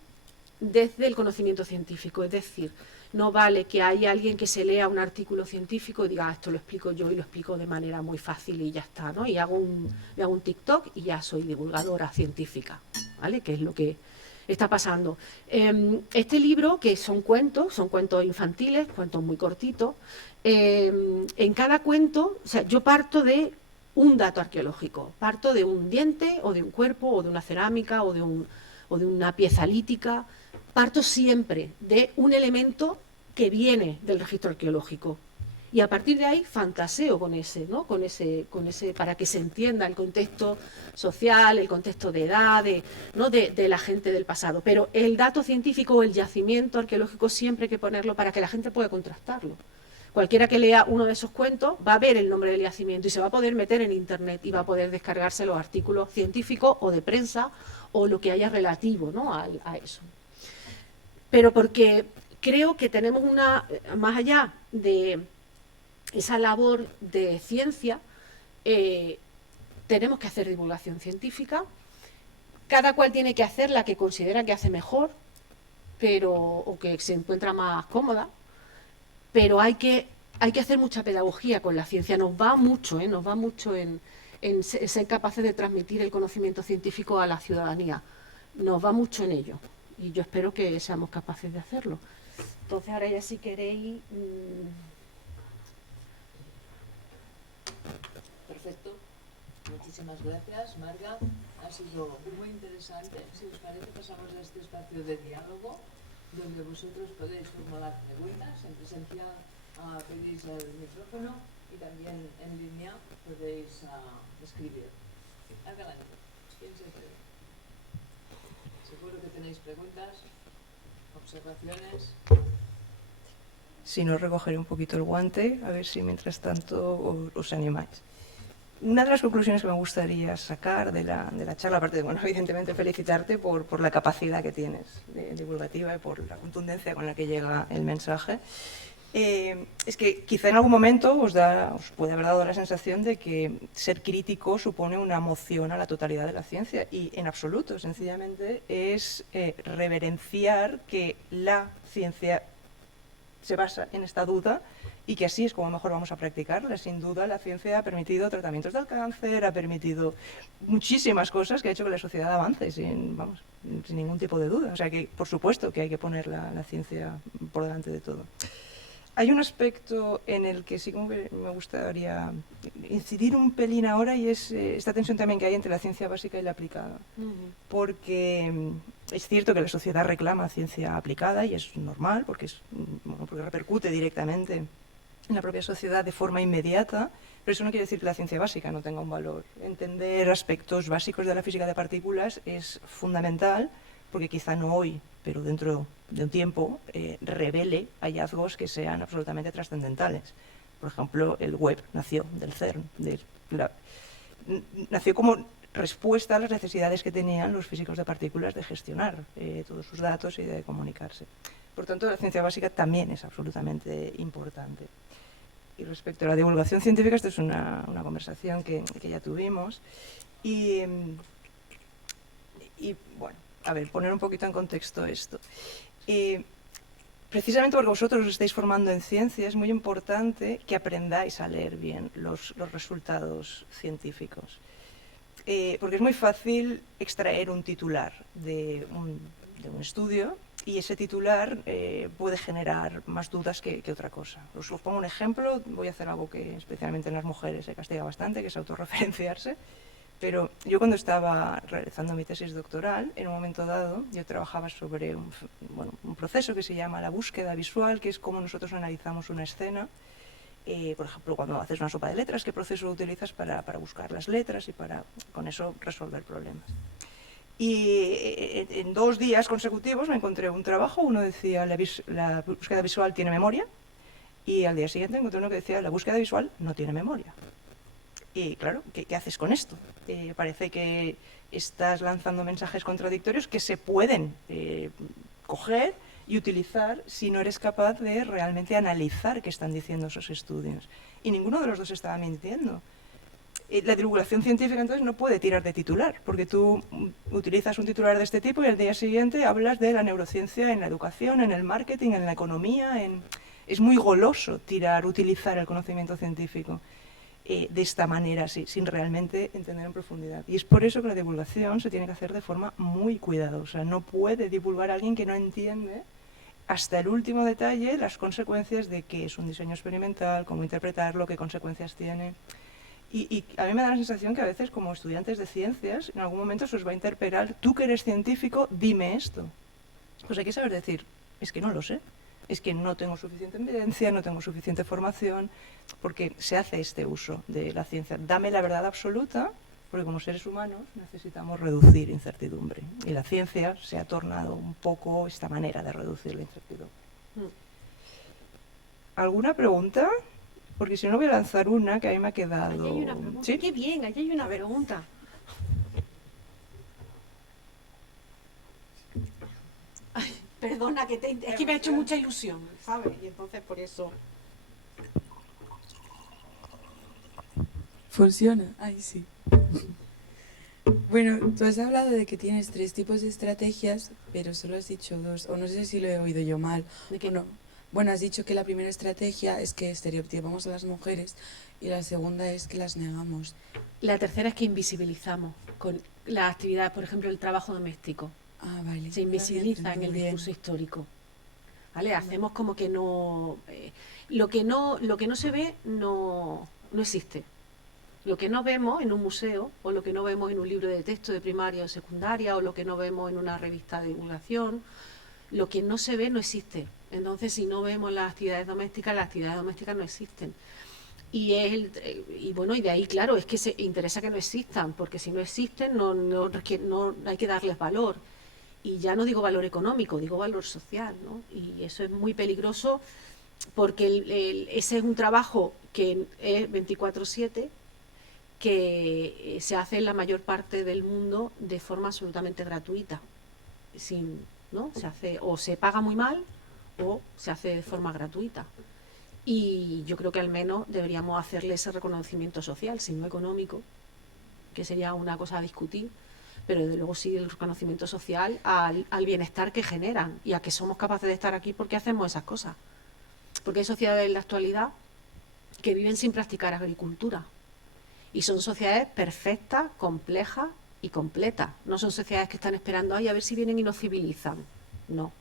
desde el conocimiento científico, es decir, no vale que haya alguien que se lea un artículo científico y diga, esto lo explico yo y lo explico de manera muy fácil y ya está, ¿no? Y hago un TikTok y ya soy divulgadora científica, ¿vale? Que es lo que está pasando. Este libro, que son cuentos infantiles, cuentos muy cortitos, en cada cuento, o sea, yo parto de un dato arqueológico, parto de un diente o de un cuerpo o de una cerámica o de una pieza lítica, parto siempre de un elemento que viene del registro arqueológico. Y a partir de ahí fantaseo con ese, ¿no? Con ese, para que se entienda el contexto social, el contexto de edad, ¿no? de la gente del pasado. Pero el dato científico o el yacimiento arqueológico siempre hay que ponerlo para que la gente pueda contrastarlo. Cualquiera que lea uno de esos cuentos va a ver el nombre del yacimiento y se va a poder meter en internet y va a poder descargarse los artículos científicos o de prensa o lo que haya relativo, ¿no? a eso. Pero porque creo que tenemos más allá de esa labor de ciencia, tenemos que hacer divulgación científica, cada cual tiene que hacer la que considera que hace mejor, o que se encuentra más cómoda, pero hay que hacer mucha pedagogía con la ciencia, nos va mucho en ser capaces de transmitir el conocimiento científico a la ciudadanía, nos va mucho en ello, y yo espero que seamos capaces de hacerlo. Entonces ahora ya si queréis... Perfecto. Muchísimas gracias, Marga. Ha sido muy interesante. Si os parece, pasamos a este espacio de diálogo, donde vosotros podéis formular preguntas. En presencial pedís el micrófono y también en línea podéis escribir. Adelante. ¿Quién se atreve? Seguro que tenéis preguntas, observaciones. Si no, recogeré un poquito el guante, a ver si mientras tanto os animáis. Una de las conclusiones que me gustaría sacar de la charla, aparte de, bueno, evidentemente felicitarte por la capacidad que tienes divulgativa y por la contundencia con la que llega el mensaje, es que quizá en algún momento os puede haber dado la sensación de que ser crítico supone una moción a la totalidad de la ciencia, y en absoluto, sencillamente es reverenciar que la ciencia se basa en esta duda y que así es como mejor vamos a practicarla. Sin duda, la ciencia ha permitido tratamientos del cáncer, ha permitido muchísimas cosas que ha hecho que la sociedad avance sin ningún tipo de duda. O sea que, por supuesto, que hay que poner la ciencia por delante de todo. Hay un aspecto en el que sí que me gustaría incidir un pelín ahora, y es esta tensión también que hay entre la ciencia básica y la aplicada. Porque es cierto que la sociedad reclama ciencia aplicada, y es normal, porque repercute directamente en la propia sociedad de forma inmediata, pero eso no quiere decir que la ciencia básica no tenga un valor. Entender aspectos básicos de la física de partículas es fundamental, porque quizá no hoy, pero dentro de un tiempo, revele hallazgos que sean absolutamente trascendentales. Por ejemplo, el Webb nació del CERN, nació como respuesta a las necesidades que tenían los físicos de partículas de gestionar todos sus datos y de comunicarse. Por tanto, la ciencia básica también es absolutamente importante. Y respecto a la divulgación científica, esta es una conversación que ya tuvimos. Y bueno, a ver, poner un poquito en contexto esto. Precisamente porque vosotros os estáis formando en ciencia, es muy importante que aprendáis a leer bien los resultados científicos. Porque es muy fácil extraer un titular de un estudio, y ese titular puede generar más dudas que otra cosa. Os pongo un ejemplo, voy a hacer algo que especialmente en las mujeres se castiga bastante, que es autorreferenciarse. Pero yo, cuando estaba realizando mi tesis doctoral, en un momento dado, yo trabajaba sobre un proceso que se llama la búsqueda visual, que es cómo nosotros analizamos una escena. Por ejemplo, cuando haces una sopa de letras, ¿qué proceso utilizas para buscar las letras y para con eso resolver problemas? Y en 2 días consecutivos me encontré un trabajo, uno decía la búsqueda visual tiene memoria, y al día siguiente encontré uno que decía la búsqueda visual no tiene memoria. Y claro, ¿qué haces con esto? Parece que estás lanzando mensajes contradictorios que se pueden coger y utilizar si no eres capaz de realmente analizar qué están diciendo esos estudios. Y ninguno de los dos estaba mintiendo. La divulgación científica entonces no puede tirar de titular, porque tú utilizas un titular de este tipo y al día siguiente hablas de la neurociencia en la educación, en el marketing, en la economía. Es muy goloso utilizar el conocimiento científico de esta manera, sin realmente entender en profundidad. Y es por eso que la divulgación se tiene que hacer de forma muy cuidadosa. No puede divulgar a alguien que no entiende hasta el último detalle las consecuencias de qué es un diseño experimental, cómo interpretarlo, qué consecuencias tiene. Y a mí me da la sensación que a veces, como estudiantes de ciencias, en algún momento se os va a interpelar: tú que eres científico, dime esto. Pues hay que saber decir, es que no lo sé. Es que no tengo suficiente evidencia, no tengo suficiente formación, porque se hace este uso de la ciencia. Dame la verdad absoluta, porque como seres humanos necesitamos reducir incertidumbre. Y la ciencia se ha tornado un poco esta manera de reducir la incertidumbre. ¿Alguna pregunta? Porque si no, voy a lanzar una que a mí me ha quedado... Ahí hay una pregunta. ¿Sí? ¡Qué bien! Ahí hay una pregunta. Perdona, es que me ha hecho mucha ilusión, ¿sabes? Y entonces por eso... ¿Funciona? Ay, sí. Bueno, tú has hablado de que tienes 3 tipos de estrategias, pero solo has dicho 2, o no sé si lo he oído yo mal. ¿De qué? Bueno, has dicho que la primera estrategia es que estereotipamos a las mujeres y la segunda es que las negamos. La tercera es que invisibilizamos con la actividad, por ejemplo, el trabajo doméstico. Ah, vale. Se invisibiliza en el discurso histórico. ¿Vale? Hacemos como que no... lo que no se ve no existe. Lo que no vemos en un museo, o lo que no vemos en un libro de texto de primaria o secundaria, o lo que no vemos en una revista de divulgación, lo que no se ve no existe. Entonces, si no vemos las actividades domésticas no existen. Y de ahí, claro, es que se interesa que no existan, porque si no existen no hay que darles valor. Y ya no digo valor económico, digo valor social, ¿no? Y eso es muy peligroso porque ese es un trabajo que es 24/7, que se hace en la mayor parte del mundo de forma absolutamente gratuita, ¿no? Se hace, o se paga muy mal o se hace de forma gratuita. Y yo creo que al menos deberíamos hacerle ese reconocimiento social, si no económico, que sería una cosa a discutir, pero desde luego sí el reconocimiento social al bienestar que generan y a que somos capaces de estar aquí porque hacemos esas cosas. Porque hay sociedades en la actualidad que viven sin practicar agricultura y son sociedades perfectas, complejas y completas. No son sociedades que están esperando ahí a ver si vienen y nos civilizan. No.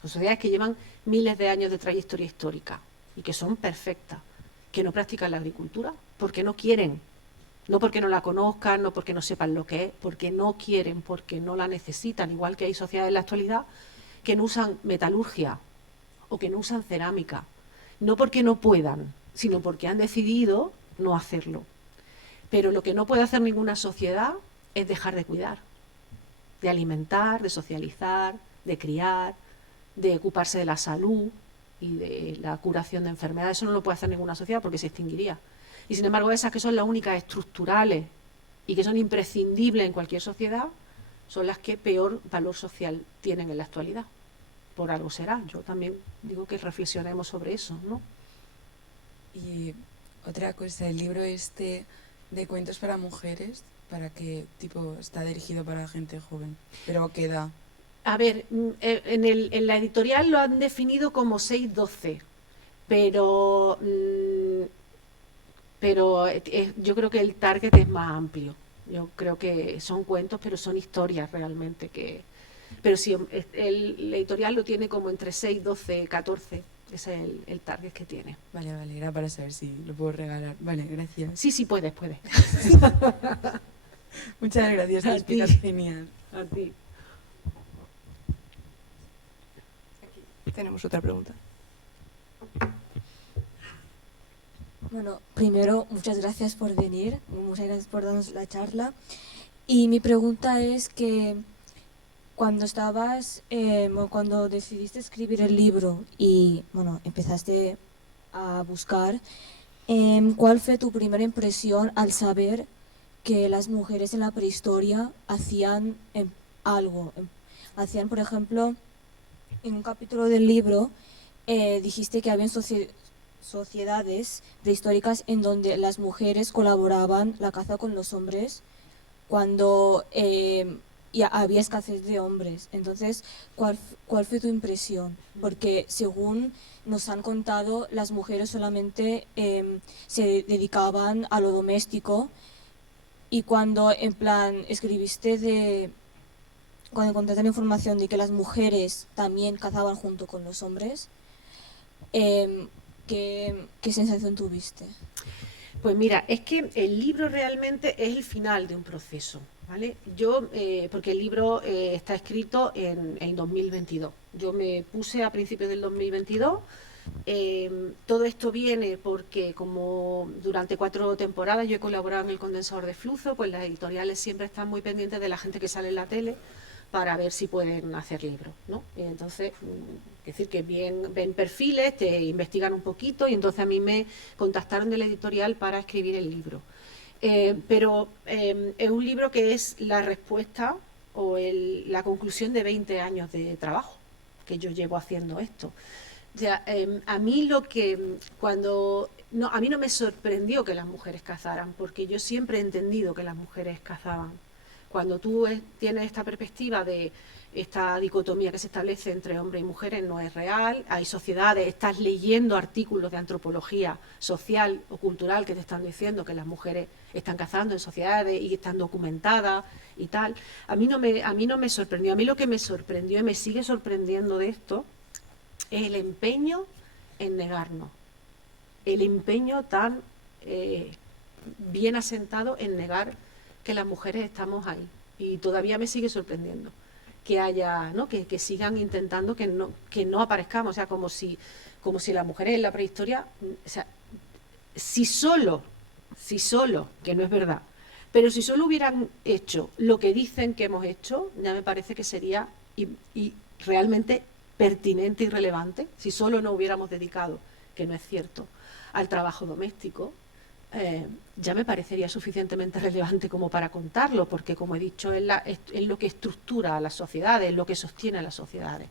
Son sociedades que llevan miles de años de trayectoria histórica y que son perfectas, que no practican la agricultura porque no quieren. No porque no la conozcan, no porque no sepan lo que es, porque no quieren, porque no la necesitan. Igual que hay sociedades en la actualidad que no usan metalurgia o que no usan cerámica. No porque no puedan, sino porque han decidido no hacerlo. Pero lo que no puede hacer ninguna sociedad es dejar de cuidar, de alimentar, de socializar, de criar, de ocuparse de la salud y de la curación de enfermedades. Eso no lo puede hacer ninguna sociedad porque se extinguiría. Y sin embargo, esas que son las únicas estructurales y que son imprescindibles en cualquier sociedad, son las que peor valor social tienen en la actualidad. Por algo será. Yo también digo que reflexionemos sobre eso, ¿no? Y otra cosa, el libro este de cuentos para mujeres, ¿para qué tipo está dirigido para gente joven? Pero queda... A ver, en la editorial lo han definido como 6-12, pero yo creo que el target es más amplio. Yo creo que son cuentos, pero son historias realmente. Pero sí, la editorial lo tiene como entre 6, 12, 14. Ese es el target que tiene. Vale, era para saber si lo puedo regalar. Vale, gracias. Sí, puedes. Muchas gracias, A lo explicas ti. genial. A ti. Tenemos otra pregunta. Bueno, primero, muchas gracias por venir, muchas gracias por darnos la charla. Y mi pregunta es que cuando decidiste escribir el libro y, bueno, empezaste a buscar, ¿cuál fue tu primera impresión al saber que las mujeres en la prehistoria hacían algo? Hacían, por ejemplo, en un capítulo del libro, dijiste que habían sociedades prehistóricas en donde las mujeres colaboraban la caza con los hombres cuando ya había escasez de hombres. Entonces, ¿cuál fue tu impresión? Porque según nos han contado, las mujeres solamente se dedicaban a lo doméstico, y cuando en plan cuando encontraste la información de que las mujeres también cazaban junto con los hombres, ¿qué sensación tuviste? Pues mira, es que el libro realmente es el final de un proceso, ¿vale? Porque el libro está escrito en el 2022. Yo me puse a principios del 2022. Todo esto viene porque como durante 4 temporadas yo he colaborado en El Condensador de Flujo, pues las editoriales siempre están muy pendientes de la gente que sale en la tele para ver si pueden hacer libros, ¿no? Y entonces, es decir, que ven perfiles, te investigan un poquito y entonces a mí me contactaron de la editorial para escribir el libro. Pero es un libro que es la respuesta o la conclusión de 20 años de trabajo que yo llevo haciendo esto. O sea, a mí a mí no me sorprendió que las mujeres cazaran, porque yo siempre he entendido que las mujeres cazaban. Cuando tú tienes esta perspectiva de esta dicotomía que se establece entre hombres y mujeres, no es real. Hay sociedades, estás leyendo artículos de antropología social o cultural que te están diciendo que las mujeres están cazando en sociedades y están documentadas y tal. A mí no me sorprendió. A mí lo que me sorprendió y me sigue sorprendiendo de esto es el empeño en negarnos. El empeño tan bien asentado en negar que las mujeres estamos ahí. Y todavía me sigue sorprendiendo que haya, ¿no? que sigan intentando que no aparezcamos. O sea, como si las mujeres en la prehistoria, o sea, si solo, que no es verdad, pero si solo hubieran hecho lo que dicen que hemos hecho, ya me parece que sería y realmente pertinente y relevante, si solo nos hubiéramos dedicado, que no es cierto, al trabajo doméstico, ya me parecería suficientemente relevante como para contarlo, porque como he dicho, es lo que estructura a las sociedades, es lo que sostiene a las sociedades.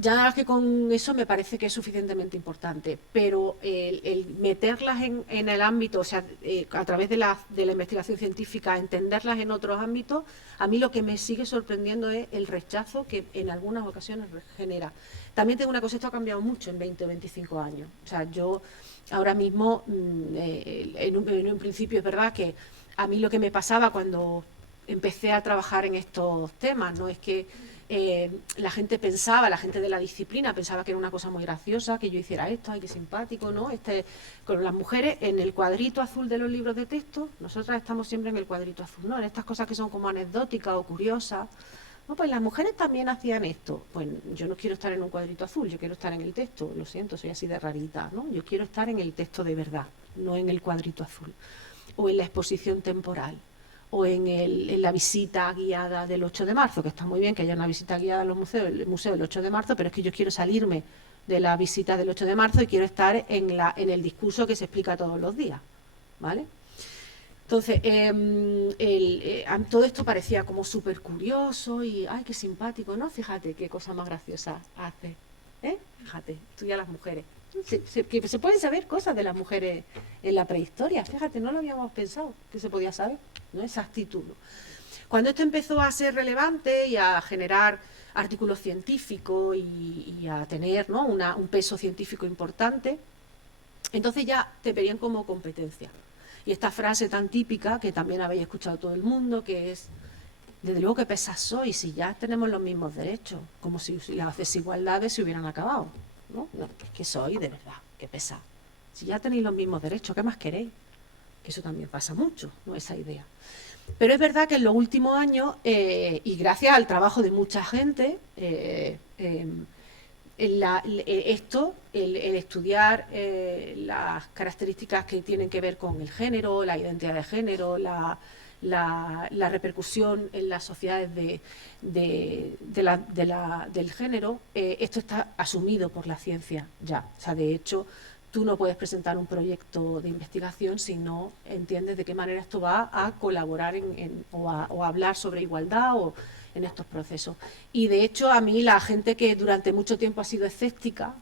Ya nada más que con eso me parece que es suficientemente importante, pero el meterlas en el ámbito, o sea, a través de la investigación científica, entenderlas en otros ámbitos, a mí lo que me sigue sorprendiendo es el rechazo que en algunas ocasiones genera. También tengo una cosa, esto ha cambiado mucho en 20 o 25 años. O sea, yo ahora mismo, en un principio es verdad que a mí lo que me pasaba cuando empecé a trabajar en estos temas, ¿no? Es que la gente de la disciplina pensaba que era una cosa muy graciosa, que yo hiciera esto, ay, qué simpático, ¿no? Con las mujeres en el cuadrito azul de los libros de texto, nosotras estamos siempre en el cuadrito azul, ¿no? En estas cosas que son como anecdóticas o curiosas. No, pues las mujeres también hacían esto. Pues yo no quiero estar en un cuadrito azul, yo quiero estar en el texto, lo siento, soy así de rarita, ¿no? Yo quiero estar en el texto de verdad, no en el cuadrito azul, o en la exposición temporal, o en la visita guiada del 8 de marzo, que está muy bien que haya una visita guiada a los museos, el museo del 8 de marzo, pero es que yo quiero salirme de la visita del 8 de marzo y quiero estar en el discurso que se explica todos los días, ¿vale? Entonces, todo esto parecía como súper curioso y, ay, qué simpático, ¿no? Fíjate qué cosa más graciosa hace, ¿eh? Fíjate, tú y a las mujeres. Que se pueden saber cosas de las mujeres en la prehistoria, fíjate, no lo habíamos pensado que se podía saber, ¿no? Esa actitud, ¿no? Cuando esto empezó a ser relevante y a generar artículos científicos y a tener, ¿no? un peso científico importante, entonces ya te verían como competencia. Y esta frase tan típica, que también habéis escuchado todo el mundo, que es, desde luego que pesas sois, si ya tenemos los mismos derechos, como si las desigualdades se hubieran acabado, ¿no? No, es que sois de verdad, que pesad. Si ya tenéis los mismos derechos, ¿qué más queréis? Que eso también pasa mucho, ¿no? Esa idea. Pero es verdad que en los últimos años, y gracias al trabajo de mucha gente, el estudiar las características que tienen que ver con el género, la identidad de género, la repercusión en las sociedades del género, esto está asumido por la ciencia ya. O sea, de hecho, tú no puedes presentar un proyecto de investigación si no entiendes de qué manera esto va a colaborar o a hablar sobre igualdad o en estos procesos. Y de hecho a mí la gente que durante mucho tiempo ha sido escéptica,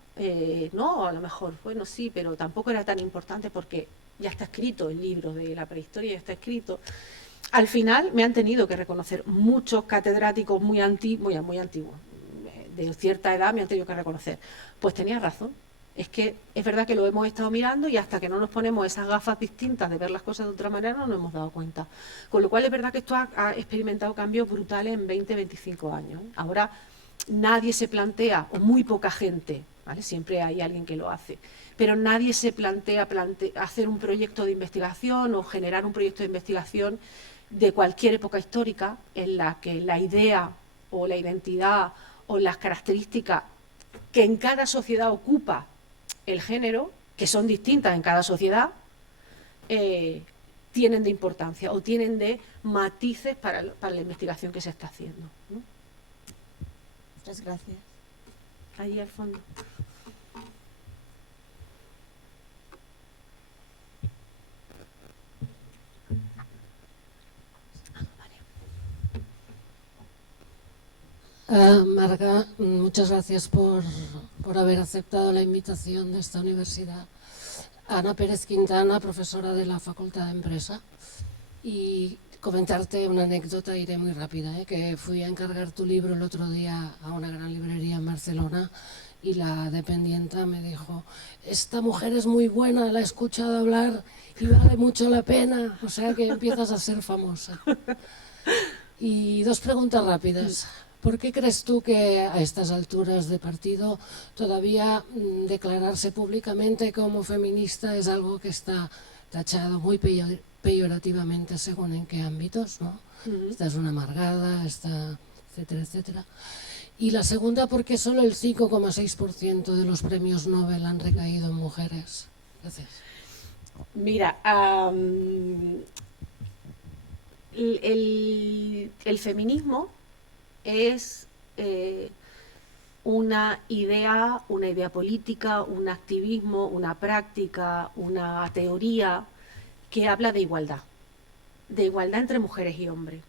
no, a lo mejor, bueno, sí, pero tampoco era tan importante porque ya está escrito el libro de la prehistoria, ya está escrito. Al final me han tenido que reconocer muchos catedráticos muy antiguos, de cierta edad me han tenido que reconocer. Pues tenía razón. Es que es verdad que lo hemos estado mirando y hasta que no nos ponemos esas gafas distintas de ver las cosas de otra manera no nos hemos dado cuenta. Con lo cual es verdad que esto ha experimentado cambios brutales en 20-25 años. Ahora nadie se plantea, o muy poca gente, ¿vale? Siempre hay alguien que lo hace, pero nadie se plantea hacer un proyecto de investigación o generar un proyecto de investigación de cualquier época histórica en la que la idea o la identidad o las características que en cada sociedad ocupa el género, que son distintas en cada sociedad, tienen de importancia o tienen de matices para la investigación que se está haciendo, ¿no? Muchas gracias. Allí al fondo. Marga, muchas gracias por haber aceptado la invitación de esta universidad. Ana Pérez Quintana, profesora de la Facultad de Empresa. Y comentarte una anécdota, iré muy rápida, que fui a encargar tu libro el otro día a una gran librería en Barcelona y la dependienta me dijo, esta mujer es muy buena, la he escuchado hablar y vale mucho la pena, o sea que empiezas a ser famosa. Y dos preguntas rápidas. ¿Por qué crees tú que a estas alturas de partido todavía declararse públicamente como feminista es algo que está tachado muy peyorativamente según en qué ámbitos, ¿no? Esta es una amargada, esta, etcétera, etcétera. Y la segunda, ¿por qué solo el 5,6% de los premios Nobel han recaído en mujeres? Gracias. Mira, el feminismo es una idea política, un activismo, una práctica, una teoría que habla de igualdad entre mujeres y hombres.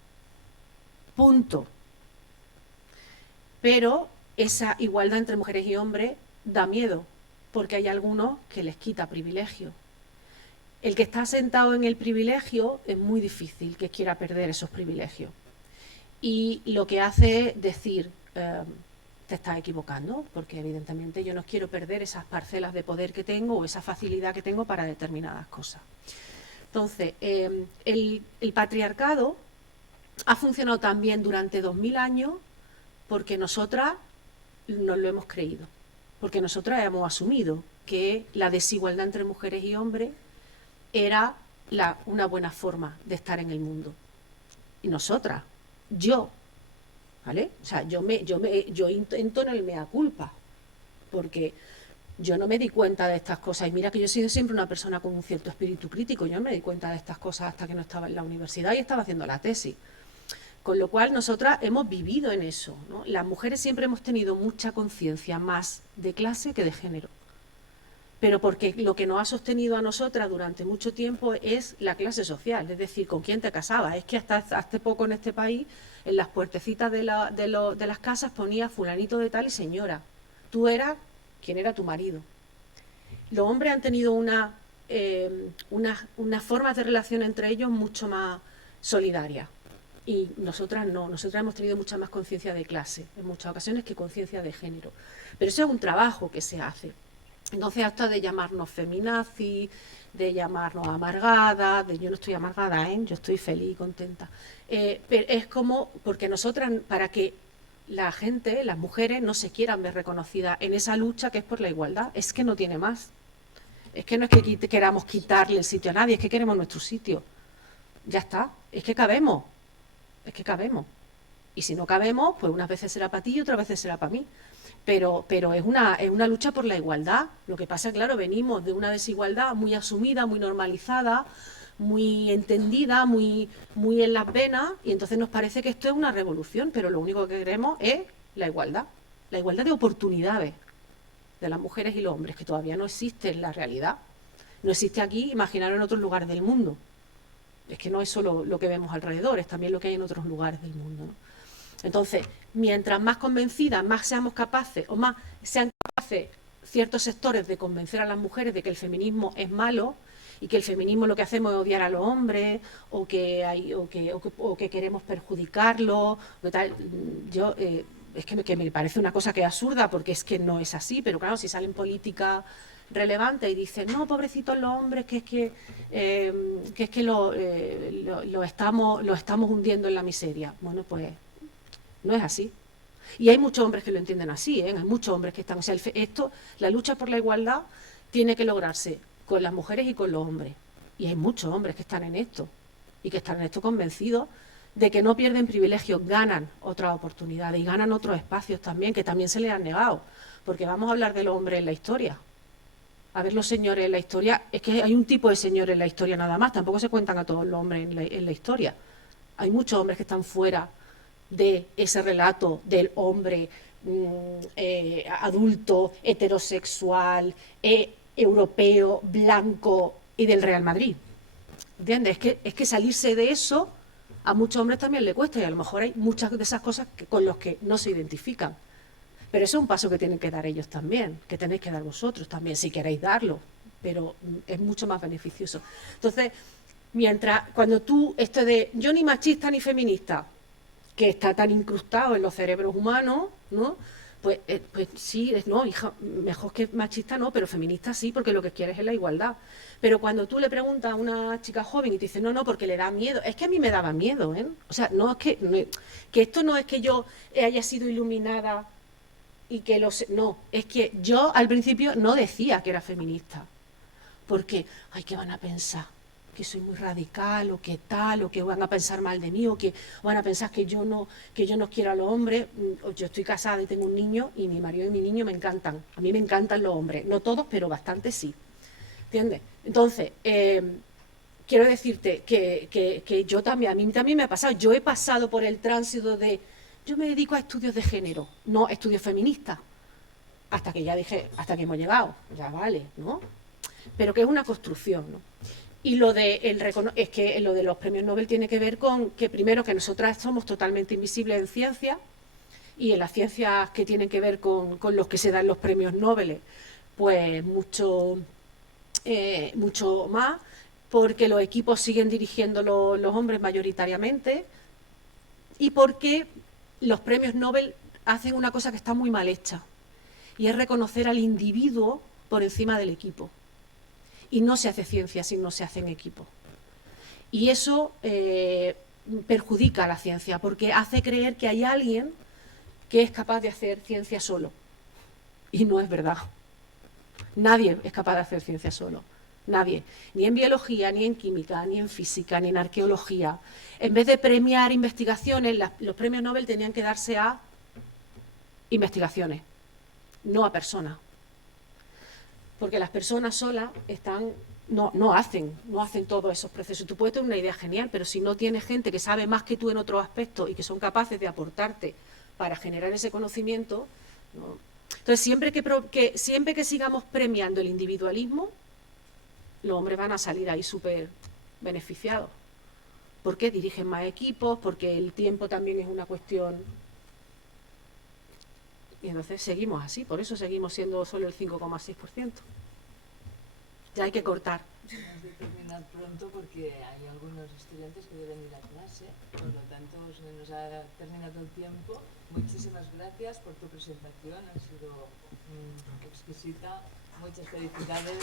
Punto. Pero esa igualdad entre mujeres y hombres da miedo, porque hay algunos que les quita privilegio. El que está sentado en el privilegio es muy difícil que quiera perder esos privilegios. Y lo que hace es decir, te estás equivocando, porque evidentemente yo no quiero perder esas parcelas de poder que tengo o esa facilidad que tengo para determinadas cosas. Entonces, el patriarcado ha funcionado también durante 2000 años porque nosotras nos lo hemos creído, porque nosotras hemos asumido que la desigualdad entre mujeres y hombres era una buena forma de estar en el mundo. Y nosotras, yo, ¿vale? O sea, yo entono el mea culpa, porque yo no me di cuenta de estas cosas. Y mira que yo he sido siempre una persona con un cierto espíritu crítico. Yo no me di cuenta de estas cosas hasta que no estaba en la universidad y estaba haciendo la tesis. Con lo cual, nosotras hemos vivido en eso, ¿no? Las mujeres siempre hemos tenido mucha conciencia más de clase que de género. Pero porque lo que nos ha sostenido a nosotras durante mucho tiempo es la clase social, es decir, con quién te casabas. Es que hasta hace poco en este país, en las puertecitas de las casas ponía fulanito de tal y señora. Tú eras quien era tu marido. Los hombres han tenido unas formas de relación entre ellos mucho más solidarias. Y nosotras no, nosotras hemos tenido mucha más conciencia de clase, en muchas ocasiones, que conciencia de género. Pero eso es un trabajo que se hace. Entonces, hasta de llamarnos feminazis, de llamarnos amargadas, yo no estoy amargada, yo estoy feliz y contenta. Pero es como, porque nosotras, para que la gente, las mujeres, no se quieran ver reconocidas en esa lucha que es por la igualdad, es que no tiene más. Es que no es que queramos quitarle el sitio a nadie, es que queremos nuestro sitio. Ya está, es que cabemos. Es que cabemos. Y si no cabemos, pues unas veces será para ti y otras veces será para mí. Pero es una lucha por la igualdad. Lo que pasa, claro, venimos de una desigualdad muy asumida, muy normalizada, muy entendida, muy en las venas, y entonces nos parece que esto es una revolución, pero lo único que queremos es la igualdad de oportunidades de las mujeres y los hombres, que todavía no existe en la realidad. No existe aquí, imaginaros en otros lugares del mundo. Es que no es solo lo que vemos alrededor, es también lo que hay en otros lugares del mundo, ¿no? Entonces, mientras más convencidas, más seamos capaces, o más sean capaces ciertos sectores de convencer a las mujeres de que el feminismo es malo y que el feminismo lo que hacemos es odiar a los hombres o que queremos perjudicarlos, es que me parece una cosa que es absurda, porque es que no es así. Pero claro, si salen políticas relevantes y dicen, no, pobrecitos los hombres, que lo estamos hundiendo en la miseria. Bueno, pues no es así. Y hay muchos hombres que lo entienden así, hay muchos hombres que están... O sea, la lucha por la igualdad tiene que lograrse con las mujeres y con los hombres. Y hay muchos hombres que están en esto, y que están en esto convencidos de que no pierden privilegios, ganan otras oportunidades y ganan otros espacios también, que también se les han negado. Porque vamos a hablar de los hombres en la historia. A ver, los señores en la historia, es que hay un tipo de señores en la historia nada más, tampoco se cuentan a todos los hombres en la historia. Hay muchos hombres que están fuera de ese relato del hombre adulto, heterosexual, europeo, blanco y del Real Madrid. ¿Entiendes? Es que salirse de eso a muchos hombres también le cuesta, y a lo mejor hay muchas de esas cosas con las que no se identifican. Pero eso es un paso que tienen que dar ellos también, que tenéis que dar vosotros también, si queréis darlo, pero es mucho más beneficioso. Entonces, cuando esto de yo ni machista ni feminista, que está tan incrustado en los cerebros humanos, ¿no? Pues sí, no, hija, mejor que machista no, pero feminista sí, porque lo que quieres es la igualdad. Pero cuando tú le preguntas a una chica joven y te dice, no, porque le da miedo, es que a mí me daba miedo, ¿eh? O sea, no es que esto no es que yo haya sido iluminada y que no, es que yo al principio no decía que era feminista, porque, ay, ¿qué van a pensar? Que soy muy radical, o que tal, o que van a pensar mal de mí, o que van a pensar que yo no quiero a los hombres. Yo estoy casada y tengo un niño, y mi marido y mi niño me encantan. A mí me encantan los hombres, no todos, pero bastantes sí. ¿Entiendes? Entonces, quiero decirte que yo también, a mí también me ha pasado. Yo he pasado por el tránsito de yo me dedico a estudios de género, no estudios feministas. Hasta que ya dije, hasta que hemos llegado, ya vale, ¿no? Pero que es una construcción, ¿no? Y lo es que lo de los premios Nobel tiene que ver con que, primero, que nosotras somos totalmente invisibles en ciencia, y en las ciencias que tienen que ver con los que se dan los premios Nobel, pues mucho más, porque los equipos siguen dirigiendo los hombres mayoritariamente, y porque los premios Nobel hacen una cosa que está muy mal hecha, y es reconocer al individuo por encima del equipo. Y no se hace ciencia si no se hace en equipo. Y eso perjudica a la ciencia, porque hace creer que hay alguien que es capaz de hacer ciencia solo. Y no es verdad. Nadie es capaz de hacer ciencia solo. Nadie. Ni en biología, ni en química, ni en física, ni en arqueología. En vez de premiar investigaciones, los premios Nobel tenían que darse a investigaciones, no a personas. Porque las personas solas no hacen todos esos procesos. Tú puedes tener una idea genial, pero si no tienes gente que sabe más que tú en otros aspectos y que son capaces de aportarte para generar ese conocimiento, ¿no? Entonces, siempre que sigamos premiando el individualismo, los hombres van a salir ahí súper beneficiados. Porque dirigen más equipos, porque el tiempo también es una cuestión. Y entonces seguimos así, por eso seguimos siendo solo el 5,6%. Ya hay que cortar. Hemos de terminar pronto porque hay algunos estudiantes que deben ir a clase, por lo tanto se nos ha terminado el tiempo. Muchísimas gracias por tu presentación, ha sido exquisita. Muchas felicidades.